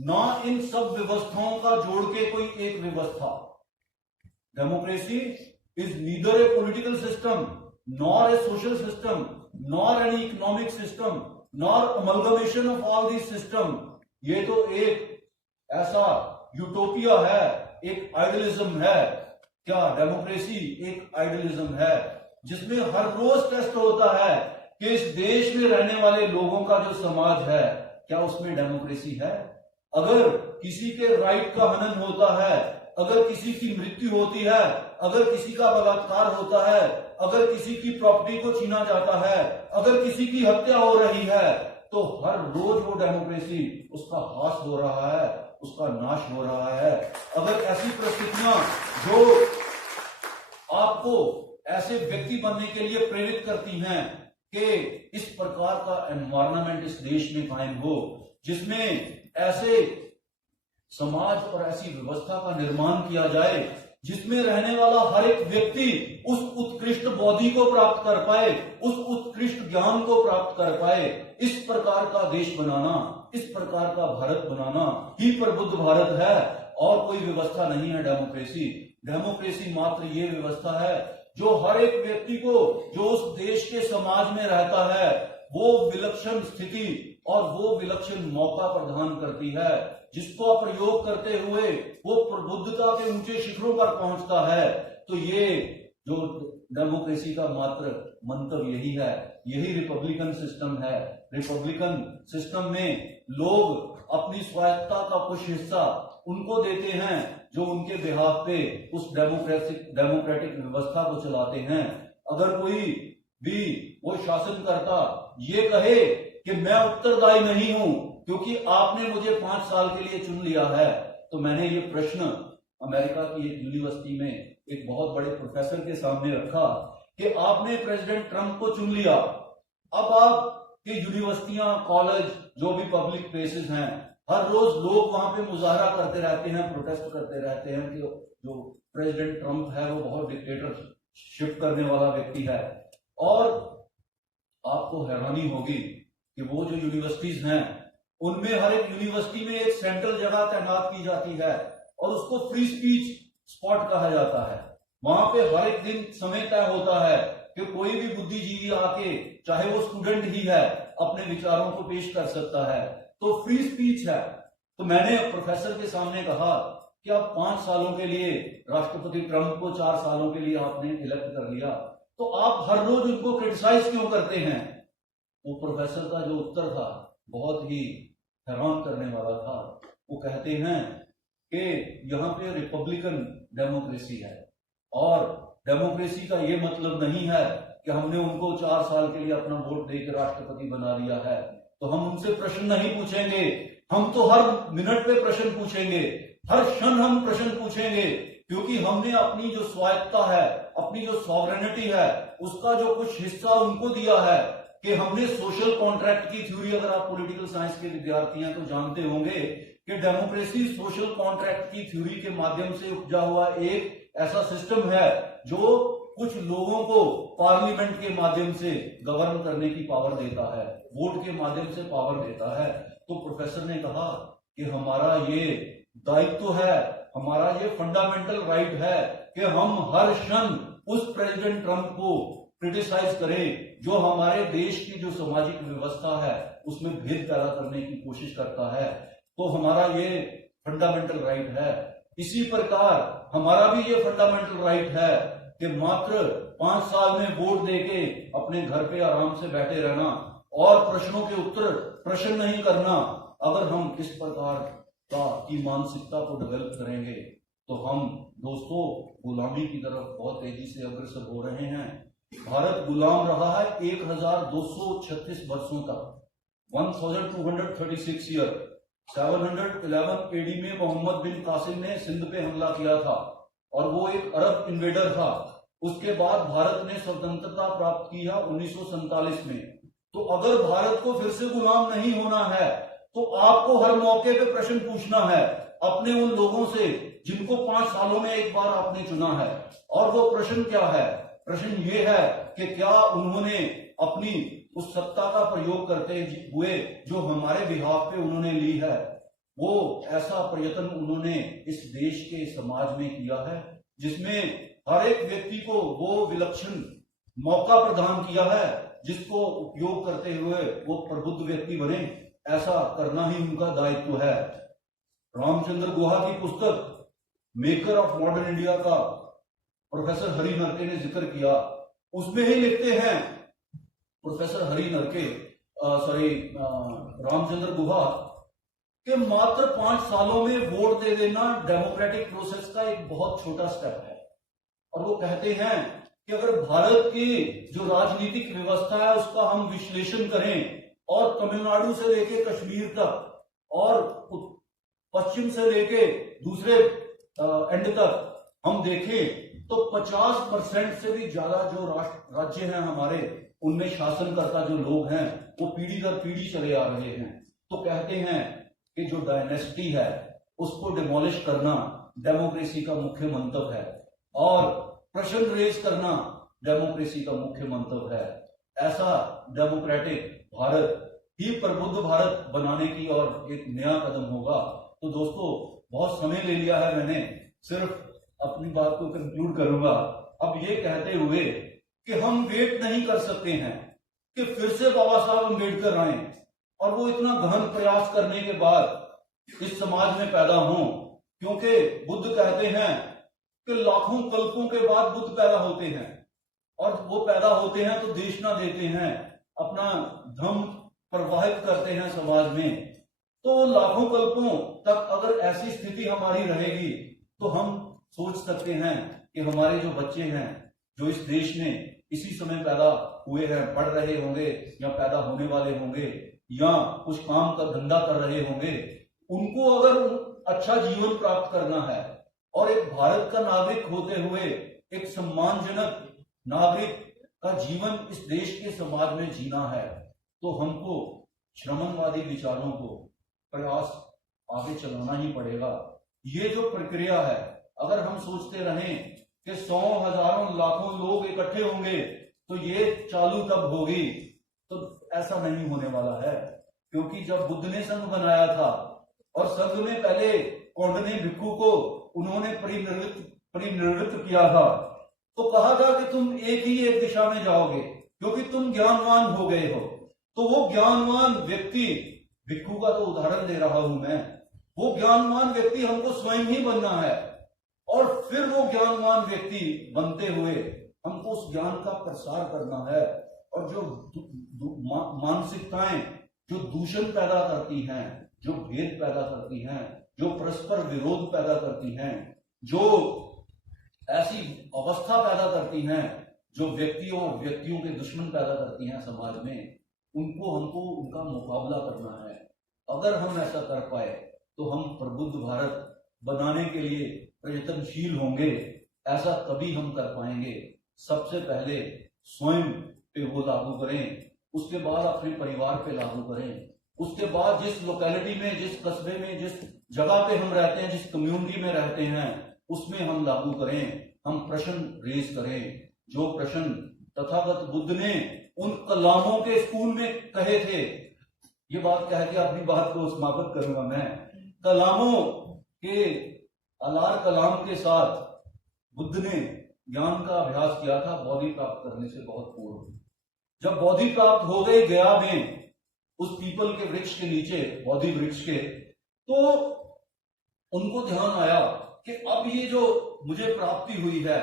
ना इन सब व्यवस्थाओं का जोड़ के कोई एक व्यवस्था। Democracy is neither A political system nor a social system nor an economic system nor amalgamation of all this system. ये तो एक ऐसा यूटोपिया है, एक आइडियलिज्म है। क्या डेमोक्रेसी एक आइडियलिज्म है जिसमें हर रोज टेस्ट होता है कि इस देश में रहने वाले लोगों का जो समाज है क्या उसमें डेमोक्रेसी है। अगर किसी के राइट का हनन होता है, अगर किसी की मृत्यु होती है, अगर किसी का बलात्कार होता है, अगर किसी की प्रॉपर्टी को छीना जाता है, अगर किसी की हत्या हो रही है, तो हर रोज वो डेमोक्रेसी उसका हास हो रहा है, उसका नाश हो रहा है। अगर ऐसी परिस्थितियां जो आपको ऐसे व्यक्ति बनने के लिए प्रेरित करती हैं कि इस प्रकार का एनवायरनमेंट इस देश में कायम हो जिसमें ऐसे समाज और ऐसी व्यवस्था का निर्माण किया जाए जिसमें रहने वाला हर एक व्यक्ति उस उत्कृष्ट बौद्धि को प्राप्त कर पाए, उस उत्कृष्ट ज्ञान को प्राप्त कर पाए। इस प्रकार का देश बनाना, इस प्रकार का भारत बनाना ही प्रबुद्ध भारत है। और कोई व्यवस्था नहीं है डेमोक्रेसी। डेमोक्रेसी मात्र ये व्यवस्था है जो हर एक व्यक्ति को, जो उस देश के समाज में रहता है, वो विलक्षण स्थिति और वो विलक्षण मौका प्रदान करती है, जिसको प्रयोग करते हुए वो प्रबुद्धता के ऊंचे शिखरों पर पहुंचता है। तो ये जो डेमोक्रेसी का मात्र मंतव्य यही है, यही रिपब्लिकन सिस्टम है। रिपब्लिकन सिस्टम में लोग अपनी स्वायत्ता का कुछ हिस्सा उनको देते हैं जो उनके बिहाफ पे उस डेमोक्रेटिक व्यवस्था को चलाते हैं। अगर कोई भी वो शासनकर्ता ये कहे कि मैं उत्तरदायी नहीं हूं क्योंकि आपने मुझे 5 साल के लिए चुन लिया है, तो मैंने ये प्रश्न अमेरिका की एक यूनिवर्सिटी में एक बहुत बड़े प्रोफेसर के सामने रखा कि आपने प्रेसिडेंट ट्रंप को चुन लिया, अब आपकी यूनिवर्सिटियां, कॉलेज, जो भी पब्लिक प्लेसेस हैं, हर रोज लोग वहां पे मुजाहरा करते रहते हैं, प्रोटेस्ट करते रहते हैं कि जो प्रेसिडेंट ट्रंप है वो बहुत डिक्टेटरशिप करने वाला व्यक्ति है। और आपको हैरानी होगी कि वो जो यूनिवर्सिटीज हैं उनमें हर एक यूनिवर्सिटी में एक सेंट्रल जगह तैनात की जाती है और उसको फ्री स्पीच स्पॉट कहा जाता है। वहां पे हर एक दिन समय तय होता है कि कोई भी बुद्धिजीवी आके, चाहे वो स्टूडेंट ही है, अपने विचारों को पेश कर सकता है। तो फ्री स्पीच है। तो मैंने प्रोफेसर के सामने कहा कि आप 5 सालों के लिए राष्ट्रपति ट्रंप को 4 सालों के लिए आपने इलेक्ट कर लिया, तो आप हर रोज उनको क्रिटिसाइज क्यों करते हैं? वो प्रोफेसर का जो उत्तर था बहुत ही हैरान करने वाला था। वो कहते हैं कि यहाँ पे रिपब्लिकन डेमोक्रेसी है और डेमोक्रेसी का ये मतलब नहीं है कि हमने उनको 4 साल के लिए अपना वोट देकर राष्ट्रपति बना लिया है तो हम उनसे प्रश्न नहीं पूछेंगे। हम तो हर मिनट पे प्रश्न पूछेंगे, हर क्षण हम प्रश्न पूछेंगे, क्योंकि हमने अपनी जो स्वायत्ता है, अपनी जो सॉवरेनिटी है, उसका जो कुछ हिस्सा उनको दिया है कि हमने सोशल कॉन्ट्रैक्ट की थ्योरी, अगर आप पॉलिटिकल साइंस के विद्यार्थी हैं तो जानते होंगे कि डेमोक्रेसी सोशल कॉन्ट्रैक्ट की थ्योरी के माध्यम से उपजा हुआ एक ऐसा सिस्टम है जो कुछ लोगों को पार्लियामेंट के माध्यम से गवर्न करने की पावर देता है, वोट के माध्यम से पावर देता है। तो प्रोफेसर ने कहा कि हमारा ये दायित्व है, हमारा ये फंडामेंटल राइट है कि हम हर क्षण उस प्रेसिडेंट ट्रंप को क्रिटिसाइज करें जो हमारे देश की जो सामाजिक व्यवस्था है उसमें भेद पैदा करने की कोशिश करता है। तो हमारा ये फंडामेंटल राइट है। इसी प्रकार हमारा भी ये फंडामेंटल राइट है कि मात्र 5 साल में वोट देके अपने घर पे आराम से बैठे रहना और प्रश्नों के उत्तर प्रश्न नहीं करना। अगर हम इस प्रकार की मानसिकता को डेवलप करेंगे तो हम दोस्तों गुलामी की तरफ बहुत तेजी से अग्रसर हो रहे हैं। भारत गुलाम रहा है 1236 वर्षों तक, 1236 ईयर। 711 एडी में मोहम्मद बिन कासिम ने सिंध पे हमला किया था और वो एक अरब इन्वेडर था। उसके बाद भारत ने स्वतंत्रता प्राप्त की है 1947 में। तो अगर भारत को फिर से गुलाम नहीं होना है तो आपको हर मौके पे प्रश्न पूछना है अपने उन लोगों से जिनको 5 सालों में एक बार आपने चुना है। और वो प्रश्न क्या है? प्रश्न ये है कि क्या उन्होंने अपनी उस सत्ता का प्रयोग करते हुए जो हमारे बिहाफ पे उन्होंने ली है, वो ऐसा प्रयत्न उन्होंने इस देश के समाज में किया है जिसमें हर एक व्यक्ति को वो विलक्षण मौका प्रदान किया है जिसको उपयोग करते हुए वो प्रबुद्ध व्यक्ति बने। ऐसा करना ही उनका दायित्व है। रामचंद्र गुहा की पुस्तक मेकर ऑफ मॉडर्न इंडिया का प्रोफेसर हरि नरके ने जिक्र किया, उसमें ही लिखते हैं प्रोफेसर हरि नरके रामचंद्र गुहा कि मात्र 5 सालों में वोट दे देना डेमोक्रेटिक प्रोसेस का एक बहुत छोटा स्टेप है। और वो कहते हैं कि अगर भारत की जो राजनीतिक व्यवस्था है उसका हम विश्लेषण करें और तमिलनाडु से लेके कश्मीर तक और पश्चिम से लेके दूसरे एंड तक हम देखें तो 50% से भी ज्यादा जो राज्य हैं हमारे, उनमें शासनकर्ता जो लोग हैं वो पीढ़ी दर पीढ़ी चले आ रहे हैं। तो कहते हैं कि जो डायनेस्टी है उसको डिमोलिश करना डेमोक्रेसी का मुख्य मंतव्य है और प्रश्न रेज करना डेमोक्रेसी का मुख्य मंतव्य है। ऐसा डेमोक्रेटिक भारत ही प्रबुद्ध भारत बनाने की और एक नया कदम होगा। तो दोस्तों बहुत समय ले लिया है मैंने, सिर्फ अपनी बात को कंक्लूड करूंगा अब ये कहते हुए कि हम वेट नहीं कर सकते हैं कि फिर से बाबा साहब अम्बेडकर आए और वो इतना गहन प्रयास करने के बाद इस समाज में पैदा हों, क्योंकि बुद्ध कहते हैं कि लाखों कल्पों के बाद बुद्ध पैदा होते हैं और वो पैदा होते हैं तो देशना देते हैं, अपना धर्म प्रवाहित करते हैं समाज में। तो लाखों कल्पों तक अगर ऐसी स्थिति हमारी रहेगी तो हम सोच सकते हैं कि हमारे जो बच्चे हैं जो इस देश में इसी समय पैदा हुए हैं, पढ़ रहे होंगे या पैदा होने वाले होंगे या कुछ काम का धंधा कर रहे होंगे, उनको अगर अच्छा जीवन प्राप्त करना है और एक भारत का नागरिक होते हुए एक सम्मानजनक नागरिक का जीवन इस देश के समाज में जीना है, तो हमको श्रमणवादी विचारों को प्रयास आगे चलाना ही पड़ेगा। ये जो प्रक्रिया है, अगर हम सोचते रहें कि 100 हजारों लाखों लोग इकट्ठे होंगे तो ये चालू कब होगी, तो ऐसा नहीं होने वाला है। क्योंकि जब बुद्ध ने संघ बनाया था और संघ में पहले कौंडन्य भिक्षु को उन्होंने परिनिर्वृत्त किया था, तो कहा था कि तुम एक दिशा में जाओगे क्योंकि तुम ज्ञानवान हो गए हो। तो वो ज्ञानवान व्यक्ति, भिक्षु का तो उदाहरण दे रहा हूं मैं, वो ज्ञानवान व्यक्ति हमको स्वयं ही बनना है और फिर वो ज्ञानवान व्यक्ति बनते हुए हमको उस ज्ञान का प्रसार करना है। और जो मानसिकताएं जो दूषण पैदा करती हैं, जो भेद पैदा करती हैं, जो परस्पर विरोध पैदा करती हैं, जो ऐसी अवस्था पैदा करती हैं जो व्यक्तियों और व्यक्तियों के दुश्मन पैदा करती हैं समाज में, उनको हमको उनका मुकाबला करना है। अगर हम ऐसा कर पाए तो हम प्रबुद्ध भारत बनाने के लिए प्रयत्नशील होंगे। ऐसा तभी हम कर पाएंगे, सबसे पहले स्वयं पे वो लागू करें, उसके बाद अपने परिवार पे लागू करें, उसके बाद जिस लोकेलिटी में, जिस कस्बे में, जिस जगह पे हम रहते हैं, जिस कम्युनिटी में रहते हैं, उसमें हम लागू करें। हम प्रश्न रेज करें, जो प्रश्न तथागत बुद्ध ने उन कलामों के स्कूल में कहे थे। ये बात कह के अपनी बात को समाप्त करूंगा मैं। कलामों के अलार कलाम के साथ बुद्ध ने ज्ञान का अभ्यास किया था बोधि प्राप्त करने से बहुत पूर्व। जब बोधि प्राप्त हो गई गया में उस पीपल के वृक्ष के नीचे, बोधि वृक्ष के, तो उनको ध्यान आया कि अब ये जो मुझे प्राप्ति हुई है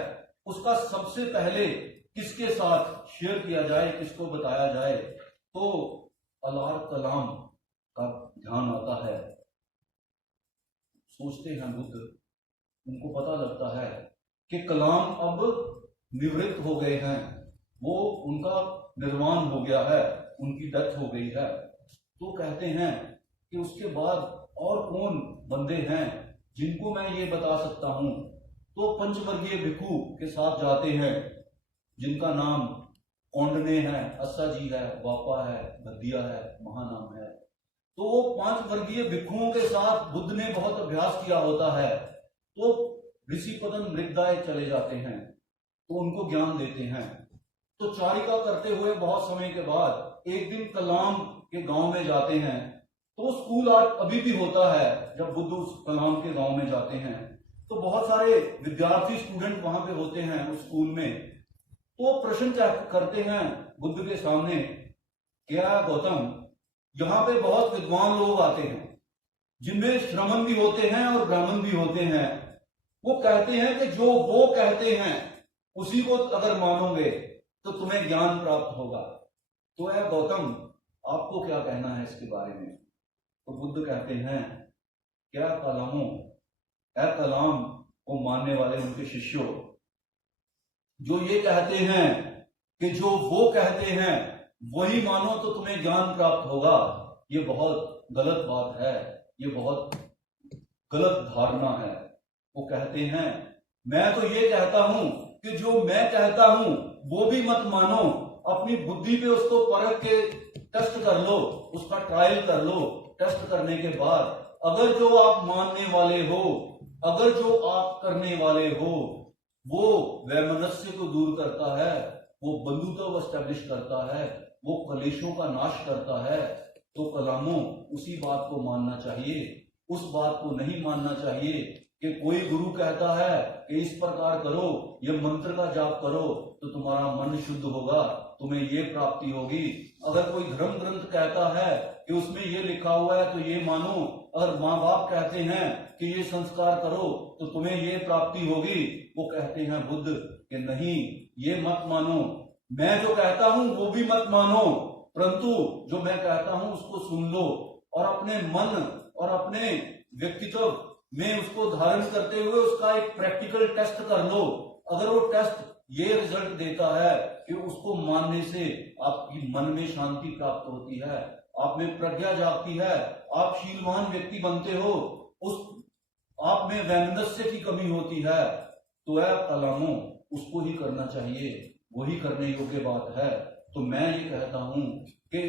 उसका सबसे पहले किसके साथ शेयर किया जाए, किसको बताया जाए। तो अलार कलाम का ध्यान आता है। सोचते हैं बुद्ध, उनको पता लगता है कि कलाम अब निवृत्त हो गए हैं, वो उनका निर्वाण हो गया है, उनकी डेथ हो गई है। तो कहते हैं कि उसके बाद और कौन बंदे हैं जिनको मैं ये बता सकता हूं। तो पंचवर्गीय भिक्षु के साथ जाते हैं जिनका नाम कौंडन्य है, अस्सा जी है, वापा है, गद्दिया है, महानाम है। तो वो 5 वर्गीय भिक्षुओं के साथ बुद्ध ने बहुत अभ्यास किया होता है। तो ऋषि पदन मृगदाय चले जाते हैं तो उनको ज्ञान देते हैं। तो चारिका करते हुए बहुत समय के बाद एक दिन कलाम के गांव में जाते हैं। तो स्कूल आज अभी भी होता है। जब बुद्ध उस कलाम के गांव में जाते हैं तो बहुत सारे विद्यार्थी स्टूडेंट वहां पे होते हैं उस स्कूल में। तो प्रश्न करते हैं बुद्ध के सामने, क्या गौतम, यहाँ पे बहुत विद्वान लोग आते हैं जिनमें श्रमण भी होते हैं और ब्राह्मण भी होते हैं। वो कहते हैं कि जो वो कहते हैं उसी को अगर मानोगे तो तुम्हें ज्ञान प्राप्त होगा। तो है गौतम, आपको क्या कहना है इसके बारे में? तो बुद्ध कहते हैं, क्या कलामों, है कलाम को मानने वाले उनके शिष्यों, जो ये कहते हैं कि जो वो कहते हैं वही मानो तो तुम्हें ज्ञान प्राप्त होगा, ये बहुत गलत बात है, ये बहुत गलत धारणा है। वो कहते हैं, मैं तो ये कहता हूं कि जो मैं कहता हूं वो भी मत मानो, अपनी बुद्धि पे उसको परख के टेस्ट कर लो, उसका ट्रायल कर लो। टेस्ट करने के बाद अगर जो आप मानने वाले हो, अगर जो आप करने वाले हो वो वैमनस्य को दूर करता है, वो बंधुत्व एस्टेब्लिश करता है, वो कलेशों का नाश करता है, तो कलामों उसी बात को मानना चाहिए। उस बात को नहीं मानना चाहिए कि कोई गुरु कहता है कि इस प्रकार करो, ये मंत्र का जाप करो तो तुम्हारा मन शुद्ध होगा, तुम्हें ये प्राप्ति होगी। अगर कोई धर्म ग्रंथ कहता है कि उसमें ये लिखा हुआ है तो ये मानो, अगर माँ बाप कहते हैं कि ये संस्कार करो तो तुम्हें ये प्राप्ति होगी, वो कहते हैं बुद्ध कि नहीं, ये मत मानो, मैं जो कहता हूं वो भी मत मानो, परंतु जो मैं कहता हूं उसको सुन लो और अपने मन और अपने व्यक्तित्व में उसको धारण करते हुए उसका एक प्रैक्टिकल टेस्ट कर लो। अगर वो टेस्ट ये रिजल्ट देता है कि उसको मानने से आपकी मन में शांति प्राप्त होती है, आप में प्रज्ञा जागती है, आप शीलवान व्यक्ति बनते हो, उस आप में वैमनस्य की कमी होती है, तो है कलामों उसको ही करना चाहिए, वही करने योग्य बात है। तो मैं ये कहता हूं कि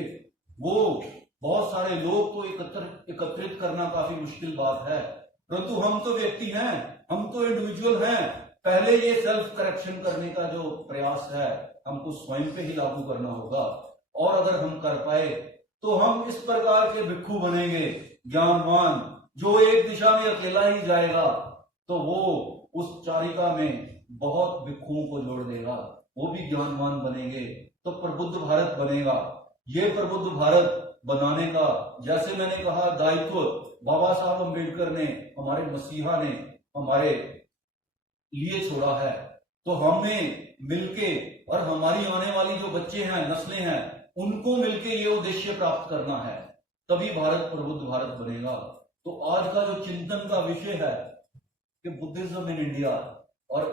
वो बहुत सारे लोग तो एकत्रित करना काफी मुश्किल बात है, परंतु हम तो व्यक्ति हैं, हम तो इंडिविजुअल हैं। पहले ये सेल्फ करेक्शन करने का जो प्रयास है हमको स्वयं पे ही लागू करना होगा, और अगर हम कर पाए तो हम इस प्रकार के भिक्षु बनेंगे ज्ञानवान, जो एक दिशा में अकेला ही जाएगा तो वो उस चारिका में बहुत भिक्षुओं को जोड़ देगा, वो भी ज्ञानवान बनेंगे तो प्रबुद्ध भारत बनेगा। ये प्रबुद्ध भारत बनाने का, जैसे मैंने कहा, दायित्व बाबा साहब अम्बेडकर ने, हमारे मसीहा ने हमारे लिए छोड़ा है। तो हमें मिलके और हमारी आने वाली जो बच्चे हैं, नस्लें हैं, उनको मिलके ये उद्देश्य प्राप्त करना है, तभी भारत प्रबुद्ध भारत बनेगा। तो आज का जो चिंतन का विषय है कि बुद्धिज्म इन इंडिया और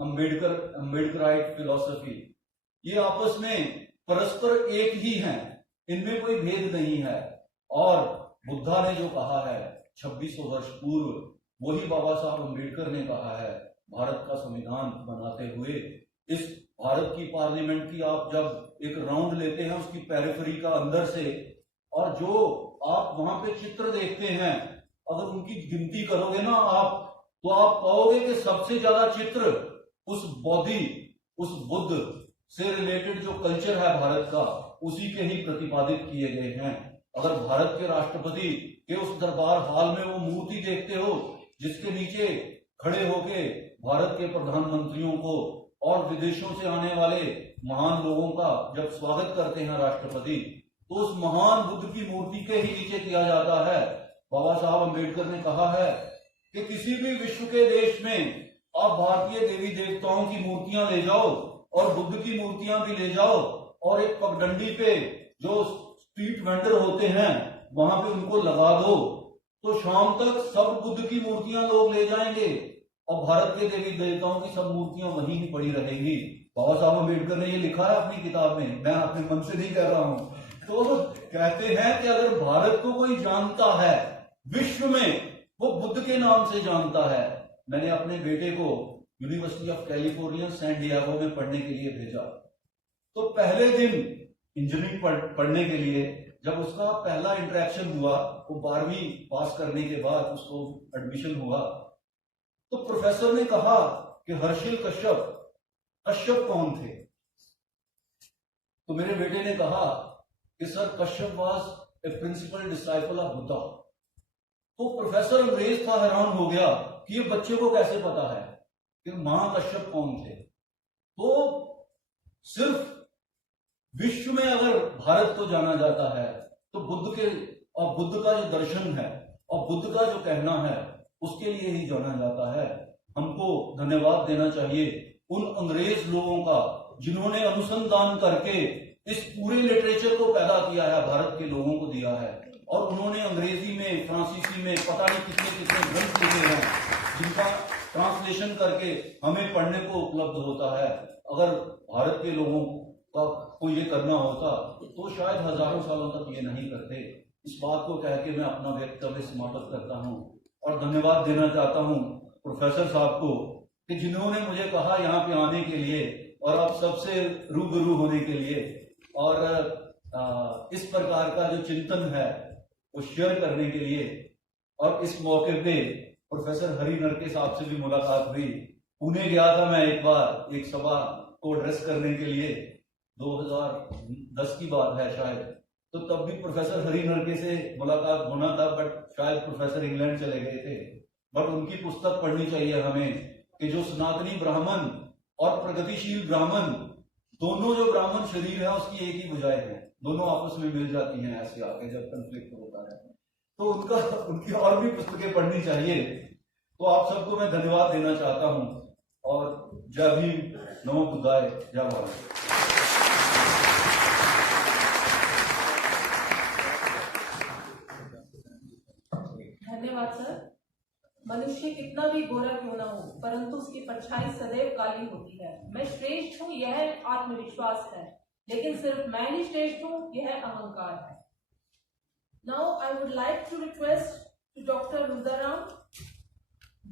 अम्बेडकराइट फिलॉसफी, ये आपस में परस्पर एक ही हैं, इनमें कोई भेद नहीं है। और बुद्धा ने जो कहा है 2600 वर्ष पूर्व, वही बाबा साहब अम्बेडकर ने कहा है भारत का संविधान बनाते हुए। इस भारत की पार्लियामेंट की आप जब एक राउंड लेते हैं उसकी पेरिफेरी का अंदर से, और जो आप वहां पे चित्र देखते हैं, अगर उनकी गिनती करोगे ना आप, तो आप पाओगे कि सबसे ज्यादा चित्र उस बौद्धि, उस बुद्ध से रिलेटेड जो कल्चर है भारत का, उसी के ही प्रतिपादित किए गए हैं। अगर भारत के राष्ट्रपति के उस दरबार हॉल में वो मूर्ति देखते हो जिसके नीचे खड़े होके भारत के प्रधानमंत्रियों को और विदेशों से आने वाले महान लोगों का जब स्वागत करते हैं राष्ट्रपति, तो उस महान बुद्ध की मूर्ति के ही नीचे किया जाता है। बाबा साहब अम्बेडकर ने कहा है कि किसी भी विश्व के देश में आप भारतीय देवी देवताओं की मूर्तियां ले जाओ और बुद्ध की मूर्तियां भी ले जाओ, और एक पगडंडी पे जो स्ट्रीट वेंडर होते हैं वहां पे उनको लगा दो, तो शाम तक सब बुद्ध की मूर्तियां लोग ले जाएंगे और भारत के देवी देवताओं की सब मूर्तियां वहीं ही पड़ी रहेंगी। बाबा साहब अम्बेडकर ने ये लिखा है अपनी किताब में, मैं अपने मन से नहीं कह रहा हूं। तो कहते हैं कि अगर भारत को कोई जानता है विश्व में, वो बुद्ध के नाम से जानता है। मैंने अपने बेटे को university of California San Diego में पढ़ने के लिए भेजा, तो पहले दिन इंजीनियरिंग पढ़ने के लिए जब उसका पहला इंटरेक्शन हुआ, वो 12वीं पास करने के बाद उसको एडमिशन हुआ, तो प्रोफेसर ने कहा कि हर्षिल कश्यप कौन थे? तो मेरे बेटे ने कहा कि sir, Kashyap was a principal disciple of Buddha. तो प्रोफेसर अंग्रेज था, हैरान हो गया कि ये बच्चे को कैसे पता है कि महाकश्यप कौन थे। तो सिर्फ विश्व में अगर भारत को जाना जाता है तो बुद्ध के और बुद्ध का जो दर्शन है और बुद्ध का जो कहना है उसके लिए ही जाना जाता है। हमको धन्यवाद देना चाहिए उन अंग्रेज लोगों का जिन्होंने अनुसंधान करके इस पूरे लिटरेचर को पैदा किया है, भारत के लोगों को दिया है, और उन्होंने अंग्रेजी में, फ्रांसीसी में पता नहीं कितने कितने ग्रंथ लिखे हैं जिनका ट्रांसलेशन करके हमें पढ़ने को उपलब्ध होता है। अगर भारत के लोगों का को ये करना होता तो शायद हजारों सालों तक ये नहीं करते। इस बात को कह के मैं अपना वक्तव्य समाप्त करता हूँ और धन्यवाद देना चाहता हूँ प्रोफेसर साहब को कि जिन्होंने मुझे कहा यहाँ पे आने के लिए और आप सबसे रूबरू होने के लिए, और इस प्रकार का जो चिंतन है वो शेयर करने के लिए। और इस मौके पे प्रोफेसर हरि नरके साहब से भी मुलाकात हुई। पुणे गया था मैं एक बार एक सभा को एड्रेस करने के लिए, 2010 की बात है शायद, तो तब भी प्रोफेसर हरि नरके से मुलाकात होना था, बट शायद प्रोफेसर इंग्लैंड चले गए थे, बट उनकी पुस्तक पढ़नी चाहिए हमें कि जो सनातनी ब्राह्मण और प्रगतिशील ब्राह्मण, दोनों जो ब्राह्मण शरीर है उसकी एक ही बुझाएं हैं, दोनों आपस में मिल जाती हैं ऐसे आके जब कंफ्लिक्ट होता है। तो उनकी और भी पुस्तकें पढ़नी चाहिए। तो आप सबको मैं धन्यवाद देना चाहता हूं और जय भीम, नमो बुद्धाय, जय भारत। धन्यवाद सर। मनुष्य कितना भी गोरा क्यों ना हो, परंतु उसकी परछाई सदैव काली होती है। मैं श्रेष्ठ हूँ यह आत्मविश्वास है, लेकिन सिर्फ मैं ही श्रेष्ठ हूँ यह अहंकार है। Now I would like to request to Dr. Rudaram,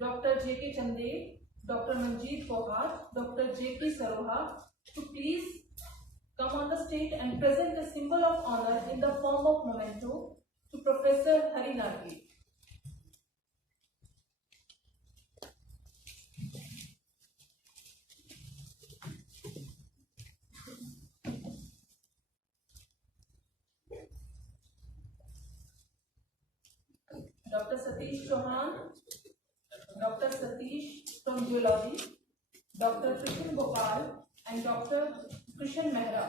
Dr. J.K. Chandev, Dr. Manjeet Pohar, Dr. J.K. Saroha to please come on the stage and present a symbol of honor in the form of memento to Professor Hari Nargi. Dr. Satish Chauhan, Dr. Satish from Geology, Dr. Krishan Gopal and Dr. Krishan Mehra.